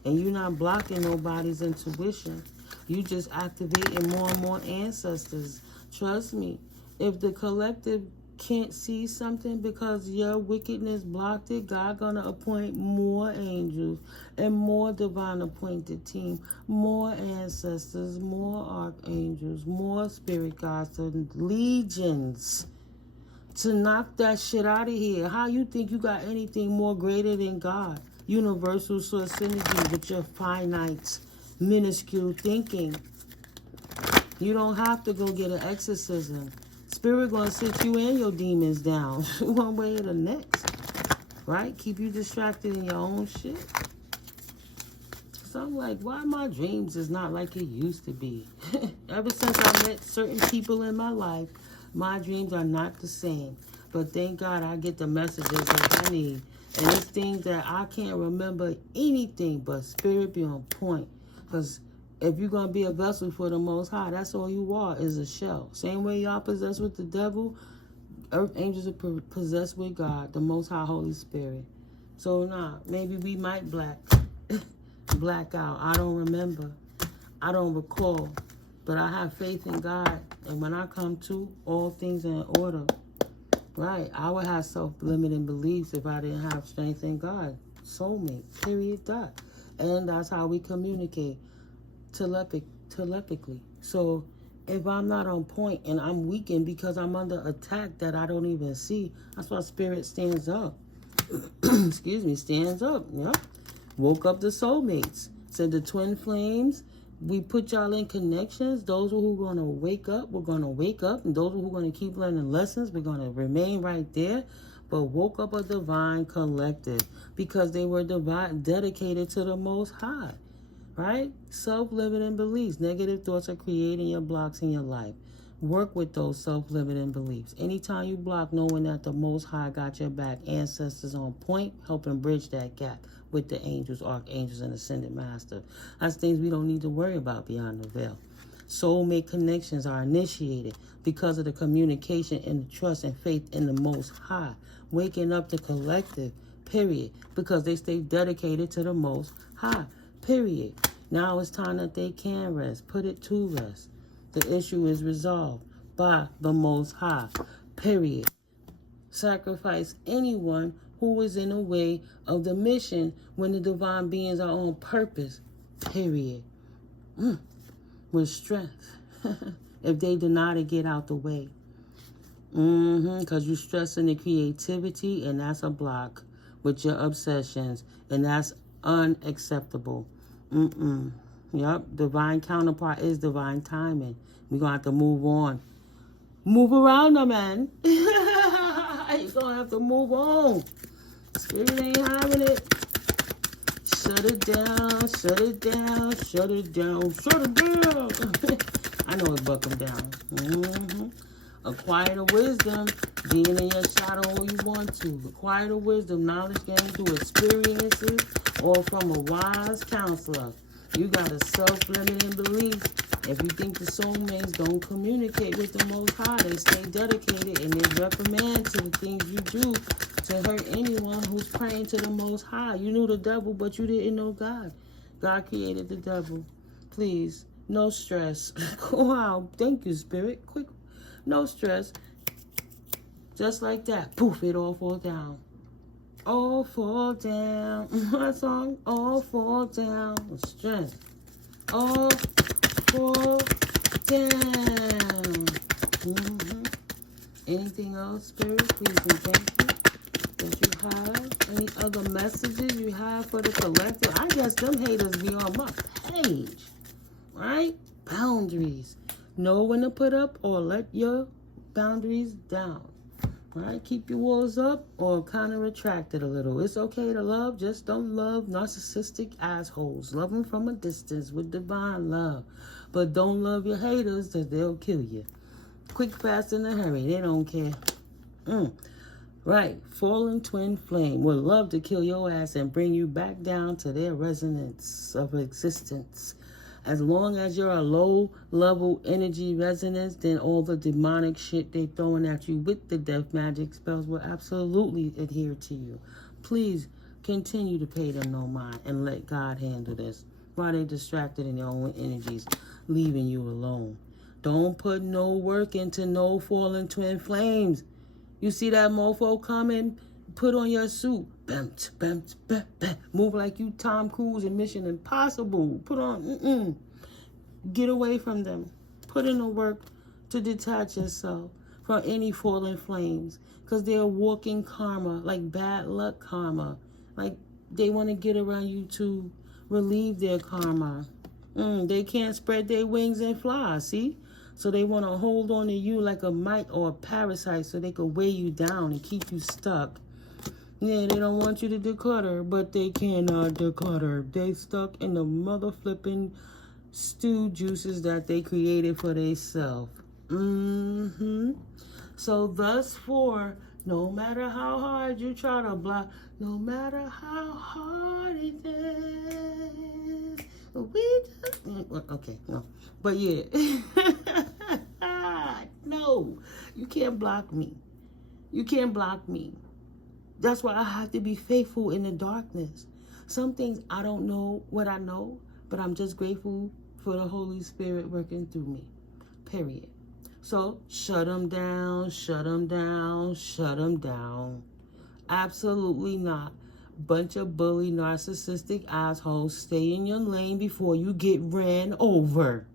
And you're not blocking nobody's intuition. You just activating more and more ancestors. Trust me, if the collective can't see something because your wickedness blocked it, God gonna appoint more angels and more divine appointed team, more ancestors, more archangels, more spirit guides, legions to knock that shit out of here. How you think you got anything more greater than God? Universal source synergy with your finite, minuscule thinking. You don't have to go get an exorcism. Spirit gonna sit you and your demons down one way or the next. Right? Keep you distracted in your own shit. So I'm like, why my dreams is not like it used to be? Ever since I met certain people in my life, my dreams are not the same. But thank God I get the messages that I need. And it's things that I can't remember anything but spirit be on point. Because if you're going to be a vessel for the Most High, that's all you are, is a shell. Same way y'all possessed with the devil, earth angels are possessed with God, the Most High Holy Spirit. So nah, maybe we might black out. I don't remember. I don't recall. But I have faith in God. And when I come to, all things in order. Right, I would have self-limiting beliefs if I didn't have strength in God. Soulmate, period, dot. And that's how we communicate, telepathically. So if I'm not on point and I'm weakened because I'm under attack that I don't even see, that's why spirit stands up. Excuse me, stands up. Yep. Woke up the soulmates. Said the twin flames, we put y'all in connections. Those who are going to wake up, we're going to wake up. And those who are going to keep learning lessons, we're going to remain right there. But woke up a divine collective because they were divine, dedicated to the Most High. Right? Self-limiting beliefs. Negative thoughts are creating your blocks in your life. Work with those self-limiting beliefs. Anytime you block, knowing that the Most High got your back, ancestors on point, helping bridge that gap with the angels, archangels, and ascended master. That's things we don't need to worry about beyond the veil. Soulmate connections are initiated because of the communication and the trust and faith in the Most High. Waking up the collective, period, because they stay dedicated to the Most High, period. Now it's time that they can rest. Put it to rest. The issue is resolved by the Most High, period. Sacrifice anyone who is in the way of the mission when the divine beings are on purpose, period. With strength. If they deny to get out the way. Because you're stressing the creativity, and that's a block with your obsessions, and that's unacceptable. Yep, divine counterpart is divine timing. We're going to have to move on. Move around them, man. You're going to have to move on. Spirit ain't having it. Shut it down, shut it down, shut it down, shut it down. I know it's buck them down. Acquire the wisdom, being in your shadow all you want to. Acquire the wisdom, knowledge gained through experiences or from a wise counselor. You got a self-limiting belief. If you think the soulmates don't communicate with the Most High, they stay dedicated and they reprimand to the things you do to hurt anyone who's praying to the Most High. You knew the devil, but you didn't know God. God created the devil. Please, no stress. Wow, thank you, Spirit. Quick, no stress. Just like that. Poof, it all fall down. All fall down. My song, all fall down. Strength. All fall down. Anything else, Spirit? Please and thank you. That you have? Any other messages you have for the collective? I guess them haters be on my page, right? Boundaries. Know when to put up or let your boundaries down, right? Keep your walls up or kind of retract it a little. It's okay to love. Just don't love narcissistic assholes. Love them from a distance with divine love. But don't love your haters because they'll kill you. Quick, fast, in a hurry. They don't care. Right. Fallen twin flame would love to kill your ass and bring you back down to their resonance of existence. As long as you're a low-level energy resonance, then all the demonic shit they throwing at you with the death magic spells will absolutely adhere to you. Please continue to pay them no mind and let God handle this while they're distracted in their own energies, leaving you alone. Don't put no work into no fallen twin flames. You see that mofo coming? Put on your suit. Move like you Tom Cruise in Mission Impossible. Put on, Get away from them. Put in the work to detach yourself from any fallen flames. Because they're walking karma, like bad luck karma. Like they want to get around you to relieve their karma. They can't spread their wings and fly, see? So they want to hold on to you like a mite or a parasite so they could weigh you down and keep you stuck. Yeah, they don't want you to declutter, but they cannot declutter. They stuck in the mother flipping stew juices that they created for themselves. So thus for, no matter how hard you try to block, no matter how hard it is, we just, okay, no. But yeah, no, you can't block me. You can't block me. That's why I have to be faithful in the darkness. Some things I don't know what I know, but I'm just grateful for the Holy Spirit working through me, period. So shut them down, shut them down, shut them down. Absolutely not. Bunch of bully, narcissistic assholes. Stay in your lane before you get ran over,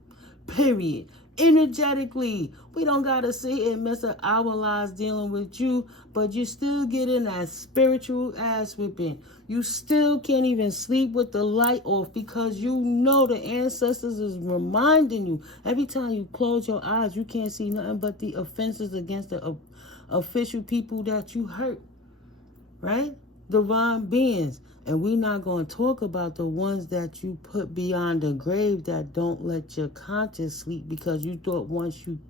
period. Energetically, we don't gotta sit here and mess up our lives dealing with you, but you still getting that spiritual ass whipping. You still can't even sleep with the light off because you know the ancestors is reminding you. Every time you close your eyes, you can't see nothing but the offenses against the official people that you hurt, right? Divine beings. And we're not going to talk about the ones that you put beyond the grave that don't let your conscience sleep because you thought once you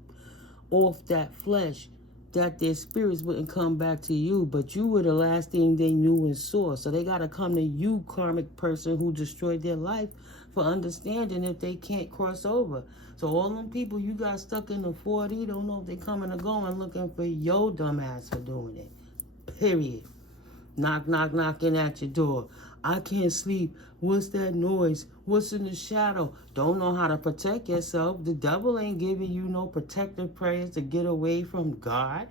off that flesh that their spirits wouldn't come back to you, but you were the last thing they knew and saw. So they got to come to you, karmic person who destroyed their life, for understanding if they can't cross over. So all them people you got stuck in the 40 don't know if they coming or going looking for your dumb ass for doing it. Period. Knock, knock, knocking at your door. I can't sleep. What's that noise? What's in the shadow? Don't know how to protect yourself. The devil ain't giving you no protective prayers to get away from God.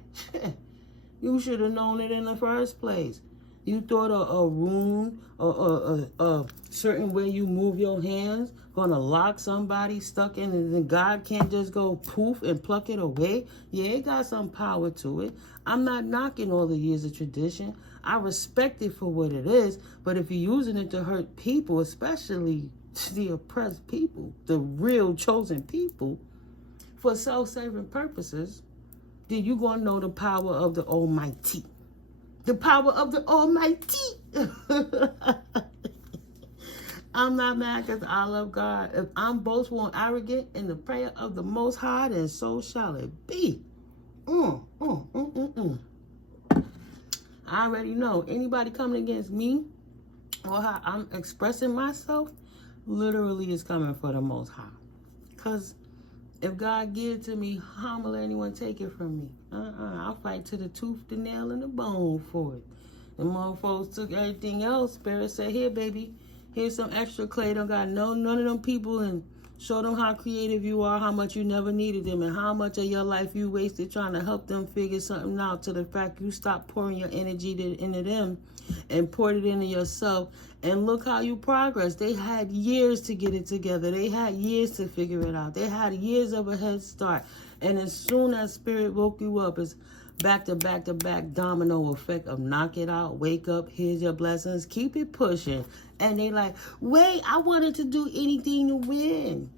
You should have known it in the first place. You thought a rune, a certain way you move your hands, gonna lock somebody stuck in it, and God can't just go poof and pluck it away? Yeah, it got some power to it. I'm not knocking all the years of tradition. I respect it for what it is, but if you're using it to hurt people, especially the oppressed people, the real chosen people, for self-serving purposes, then you're gonna know the power of the Almighty. The power of the Almighty. I'm not mad because I love God. If I'm boastful and arrogant in the prayer of the Most High, then so shall it be. I already know. Anybody coming against me or how I'm expressing myself, literally is coming for the Most High. Because if God give it to me, how will anyone take it from me? I'll fight to the tooth, the nail, and the bone for it. And motherfuckers took everything else. Spirit said, here, baby, here's some extra clay. Don't got none of them people, and show them how creative you are, how much you never needed them, and how much of your life you wasted trying to help them figure something out, to the fact you stopped pouring your energy into them and poured it into yourself. And look how you progress. They had years to get it together. They had years to figure it out. They had years of a head start. And as soon as Spirit woke you up, as back to back to back domino effect of knock it out, wake up, here's your blessings, keep it pushing. And they like, wait, I wanted to do anything to win.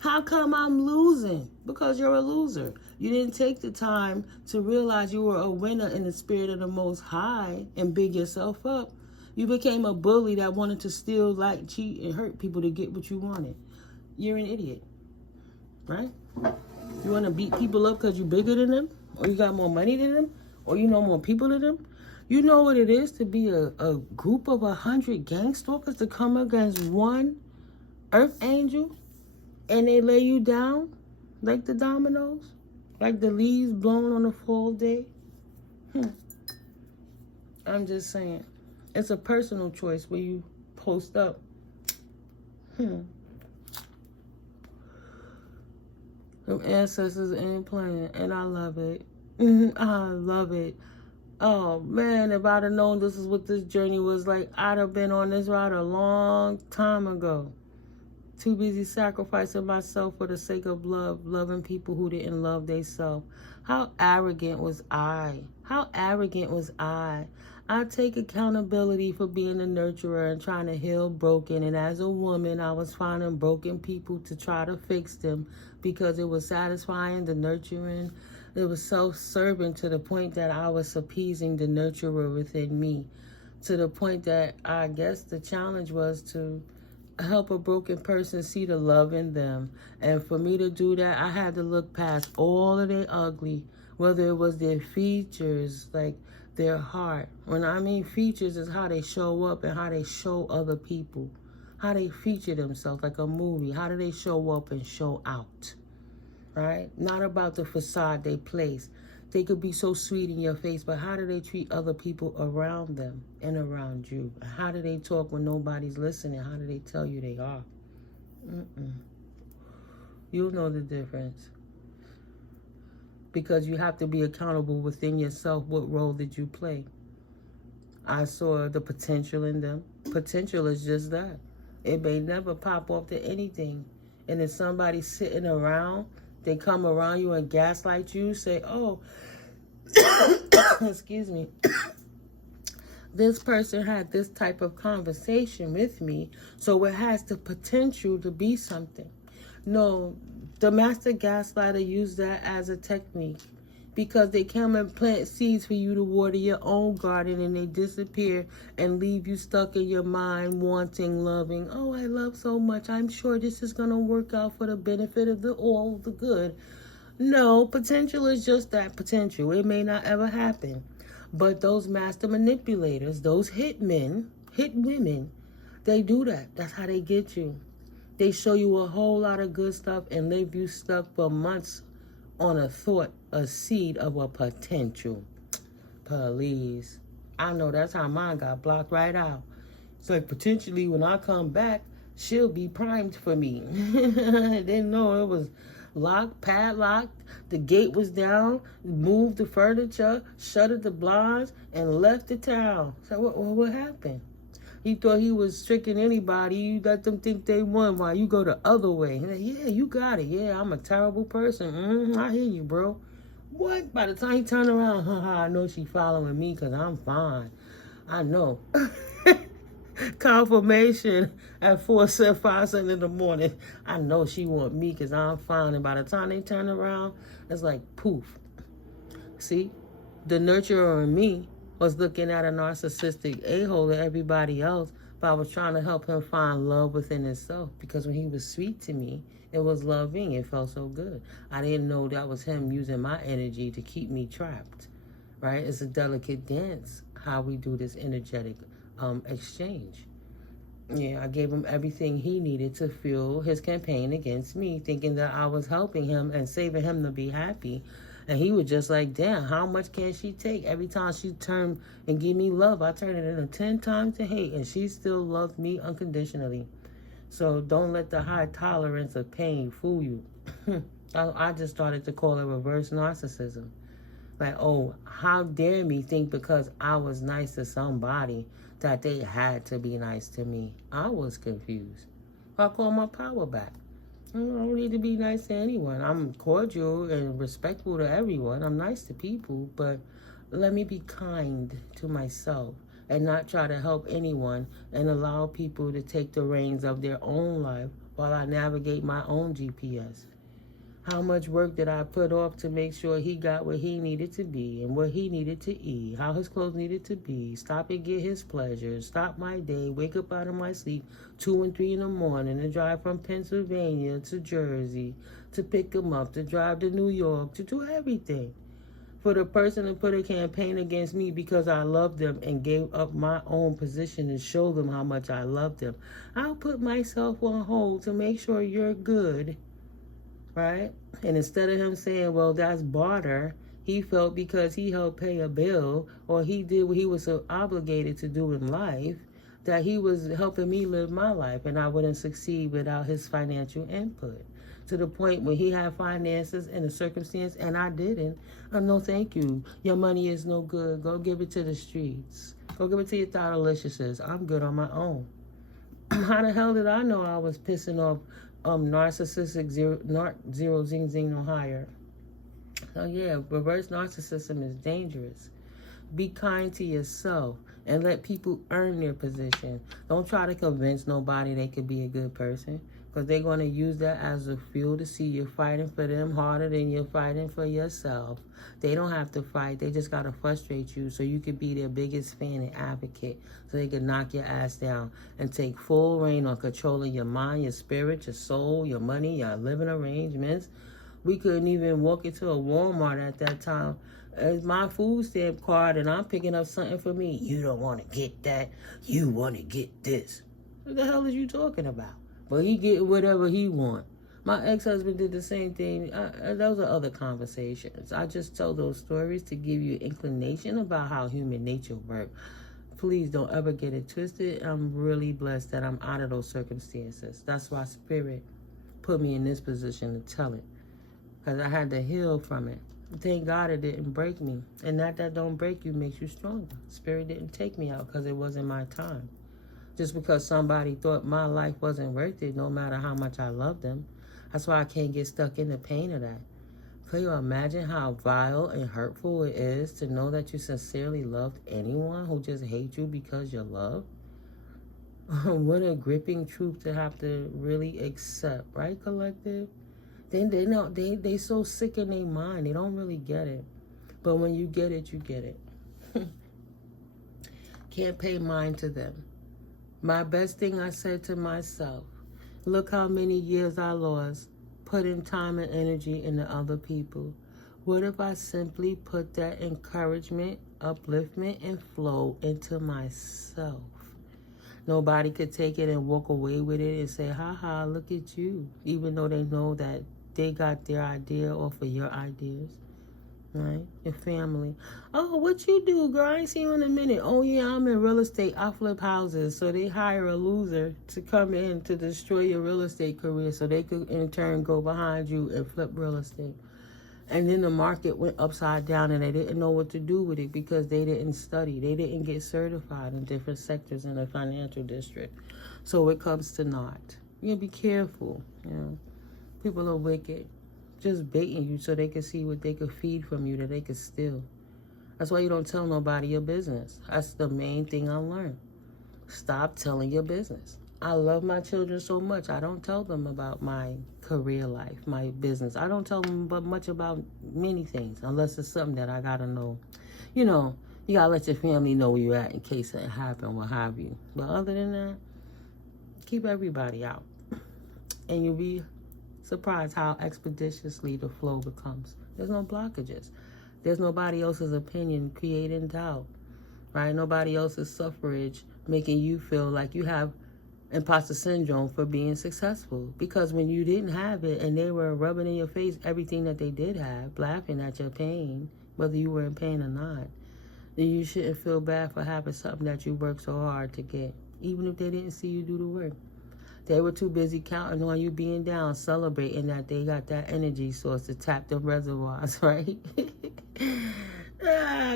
How come I'm losing? Because you're a loser. You didn't take the time to realize you were a winner in the spirit of the Most High and big yourself up. You became a bully that wanted to steal, like, cheat, and hurt people to get what you wanted. You're an idiot, right? You want to beat people up because you're bigger than them? Or you got more money than them? Or you know more people than them? You know what it is to be a group of 100 gang stalkers to come against one earth angel? And they lay you down like the dominoes? Like the leaves blown on a fall day? I'm just saying. It's a personal choice where you post up. Them ancestors ain't playing, and I love it. I love it. Oh, man, if I'd have known this is what this journey was like, I'd have been on this ride a long time ago. Too busy sacrificing myself for the sake of love, loving people who didn't love themselves. How arrogant was I? How arrogant was I? I take accountability for being a nurturer and trying to heal broken. And as a woman, I was finding broken people to try to fix them because it was satisfying, the nurturing. It was self-serving to the point that I was appeasing the nurturer within me. To the point that I guess the challenge was to help a broken person see the love in them. And for me to do that, I had to look past all of their ugly, whether it was their features, like their heart. When I mean features, is how they show up and how they show other people, how they feature themselves like a movie. How do they show up and show out, right? Not about the facade they place. They could be so sweet in your face, but how do they treat other people around them and around you? How do they talk when nobody's listening? How do they tell you they are? You'll know the difference. Because you have to be accountable within yourself. What role did you play? I saw the potential in them. Potential is just that. It may never pop off to anything. And if somebody's sitting around, they come around you and gaslight you, say, oh, excuse me, this person had this type of conversation with me, so it has the potential to be something. No, the master gaslighter used that as a technique because they come and plant seeds for you to water your own garden, and they disappear and leave you stuck in your mind wanting, loving. Oh, I love so much. I'm sure this is going to work out for the benefit of all the good. No, potential is just that, potential. It may not ever happen. But those master manipulators, those hit men, hit women, they do that. That's how they get you. They show you a whole lot of good stuff and leave you stuck for months on a thought, a seed of a potential. Please. I know that's how mine got blocked right out. It's like potentially when I come back, she'll be primed for me. I didn't know it was locked, padlocked, the gate was down, moved the furniture, shuttered the blinds, and left the town. So what happened? He thought he was tricking anybody. You let them think they won while you go the other way. Like, yeah, you got it. Yeah, I'm a terrible person. I hear you, bro. What? By the time he turned around, I know she following me because I'm fine. I know. Confirmation at 5 something in the morning. I know she want me because I'm fine. And by the time they turn around, it's like poof. See? The nurturer in me was looking at a narcissistic a-hole to everybody else, but I was trying to help him find love within himself, because when he was sweet to me, it was loving. It felt so good. I didn't know that was him using my energy to keep me trapped, right? It's a delicate dance, how we do this energetic exchange. Yeah, I gave him everything he needed to fuel his campaign against me, thinking that I was helping him and saving him to be happy. And he was just like, damn, how much can she take? Every time she turned and give me love, I turned it into 10 times to hate, and she still loved me unconditionally. So don't let the high tolerance of pain fool you. I just started to call it reverse narcissism. Like, oh, how dare me think because I was nice to somebody that they had to be nice to me. I was confused. I call my power back. I don't need to be nice to anyone. I'm cordial and respectful to everyone. I'm nice to people, but let me be kind to myself and not try to help anyone and allow people to take the reins of their own life while I navigate my own GPS. How much work did I put off to make sure he got where he needed to be and what he needed to eat, how his clothes needed to be, stop and get his pleasures, stop my day, wake up out of my sleep 2 and 3 in the morning and drive from Pennsylvania to Jersey to pick him up, to drive to New York, to do everything. For the person to put a campaign against me because I loved them and gave up my own position to show them how much I loved them. I'll put myself on hold to make sure you're good. Right? And instead of him saying, well, that's barter, he felt because he helped pay a bill or he did what he was so obligated to do in life, that he was helping me live my life and I wouldn't succeed without his financial input. To the point where he had finances in a circumstance and I didn't. No, thank you. Your money is no good. Go give it to the streets. Go give it to your thoughtaliciouses. I'm good on my own. How the hell did I know I was pissing off narcissistic zero zing zing no higher? So yeah, reverse narcissism is dangerous. Be kind to yourself and let people earn their position. Don't try to convince nobody they could be a good person, because they're going to use that as a fuel to see you're fighting for them harder than you're fighting for yourself. They don't have to fight. They just got to frustrate you so you could be their biggest fan and advocate, so they can knock your ass down and take full reign on controlling your mind, your spirit, your soul, your money, your living arrangements. We couldn't even walk into a Walmart at that time. It's my food stamp card and I'm picking up something for me. You don't want to get that. You want to get this. What the hell is you talking about? But he get whatever he want. My ex-husband did the same thing. Those are other conversations. I just tell those stories to give you inclination about how human nature works. Please don't ever get it twisted. I'm really blessed that I'm out of those circumstances. That's why Spirit put me in this position to tell it, because I had to heal from it. Thank God it didn't break me. And that don't break you makes you stronger. Spirit didn't take me out because it wasn't my time. Just because somebody thought my life wasn't worth it, no matter how much I loved them. That's why I can't get stuck in the pain of that. Can you imagine how vile and hurtful it is to know that you sincerely loved anyone who just hates you because you're loved? What a gripping truth to have to really accept, right, collective? They so sick in their mind, they don't really get it. But when you get it, you get it. Can't pay mind to them. My best thing I said to myself, look how many years I lost putting time and energy into other people. What if I simply put that encouragement, upliftment, and flow into myself? Nobody could take it and walk away with it and say, ha, look at you. Even though they know that they got their idea off of your ideas. Right? Your family. Oh, what you do, girl? I ain't seen you in a minute. Oh, yeah, I'm in real estate. I flip houses. So they hire a loser to come in to destroy your real estate career so they could, in turn, go behind you and flip real estate. And then the market went upside down and they didn't know what to do with it because they didn't study. They didn't get certified in different sectors in the financial district. So it comes to naught. You be careful. You know, people are wicked. Just baiting you so they can see what they could feed from you that they could steal. That's why you don't tell nobody your business. That's the main thing I learned. Stop telling your business. I love my children so much. I don't tell them about my career life, my business. I don't tell them much about many things unless it's something that I gotta know. You know, you gotta let your family know where you're at in case it happens, what have you. But other than that, keep everybody out. And you'll be surprised how expeditiously the flow becomes. There's no blockages. There's nobody else's opinion creating doubt, right? Nobody else's suffrage making you feel like you have imposter syndrome for being successful. Because when you didn't have it and they were rubbing in your face everything that they did have, laughing at your pain, whether you were in pain or not, then you shouldn't feel bad for having something that you worked so hard to get, even if they didn't see you do the work. They were too busy counting on you being down, celebrating that they got that energy source to tap them reservoirs, right?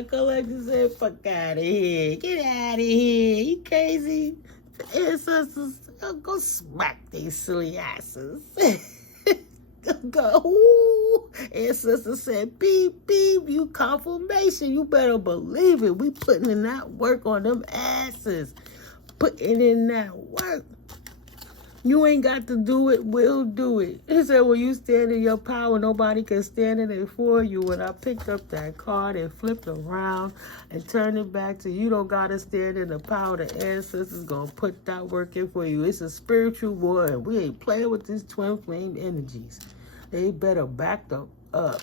Collector said, fuck out of here. Get out of here. You crazy? The ancestors, go smack these silly asses. go. Ooh. Ancestor said, beep, beep, you confirmation. You better believe it. We putting in that work on them asses. Putting in that work. You ain't got to do it, we'll do it. He said, when you stand in your power, nobody can stand in it for you. When I picked up that card and flipped around and turned it back to you don't got to stand in the power. The ancestors going to put that work in for you. It's a spiritual war, and we ain't playing with these twin flame energies. They better back them up.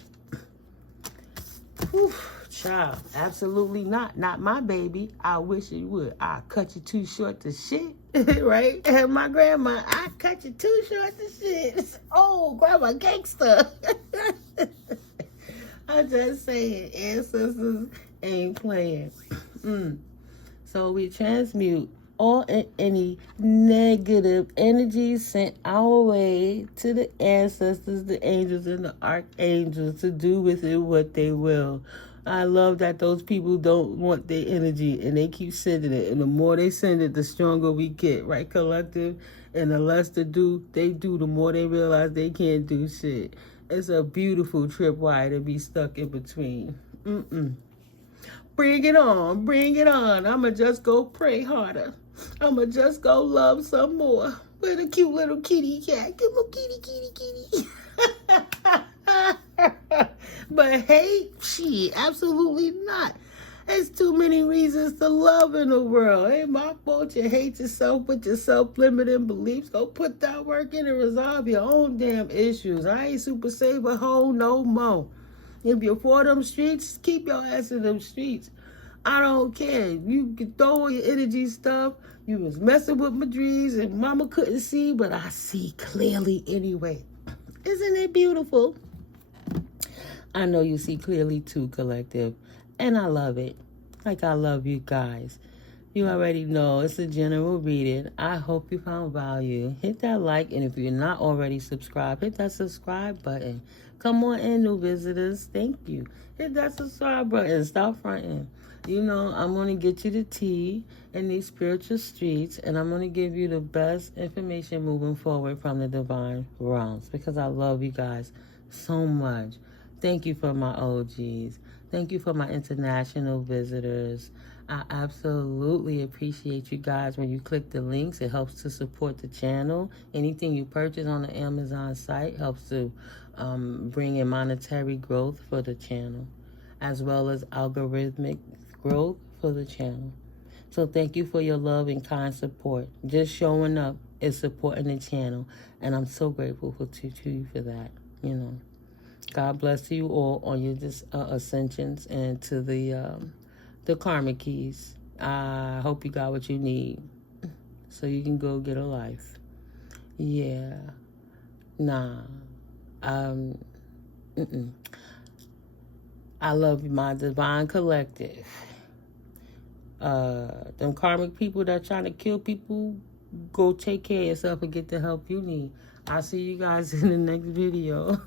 Whew. Child, absolutely not. Not my baby. I wish you would. I cut you too short to shit. Right? And my grandma, I cut you too short to shit. Oh, grandma gangster. I'm just saying, ancestors ain't playing. So we transmute all and any negative energies sent our way to the ancestors, the angels, and the archangels to do with it what they will. I love that those people don't want their energy and they keep sending it. And the more they send it, the stronger we get, right, collective? And the less they do, the more they realize they can't do shit. It's a beautiful tripwire to be stuck in between. Bring it on, bring it on. I'ma just go pray harder. I'ma just go love some more. With a cute little kitty cat. Come on, kitty, kitty, kitty. But hate? Shit, absolutely not. There's too many reasons to love in the world. Ain't my fault you hate yourself with your self-limiting beliefs. Go put that work in and resolve your own damn issues. I ain't super saver hoe no more. If you're for them streets, keep your ass in them streets. I don't care. You can throw all your energy stuff. You was messing with my dreams and mama couldn't see, but I see clearly anyway. Isn't it beautiful? I know you see clearly too, collective. And I love it. Like I love you guys. You already know it's a general reading. I hope you found value. Hit that like, and if you're not already subscribed, hit that subscribe button. Come on in, new visitors. Thank you. Hit that subscribe button. Stop fronting. You know, I'm going to get you the tea in these spiritual streets, and I'm going to give you the best information moving forward from the divine realms because I love you guys so much. Thank you for my OGs. Thank you for my international visitors. I absolutely appreciate you guys when you click the links. It helps to support the channel. Anything you purchase on the Amazon site helps to bring in monetary growth for the channel, as well as algorithmic growth for the channel. So thank you for your love and kind support. Just showing up is supporting the channel, and I'm so grateful to you for that, you know. God bless you all on your ascensions and to the karma keys. I hope you got what you need so you can go get a life. Yeah. Nah. I love my divine collective. Them karmic people that trying to kill people, go take care of yourself and get the help you need. I'll see you guys in the next video.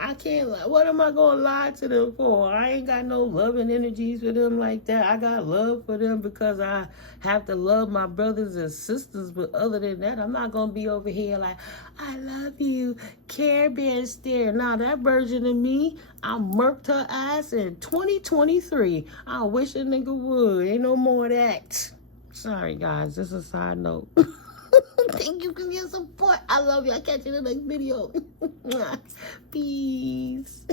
I can't lie. What am I going to lie to them for? I ain't got no loving energies for them like that. I got love for them because I have to love my brothers and sisters. But other than that, I'm not going to be over here like, I love you, Care Bear stare. Now, that version of me, I murked her ass in 2023. I wish a nigga would. Ain't no more of that. Sorry, guys. Just a side note. Thank you for your support. I love you. I'll catch you in the next video. Peace.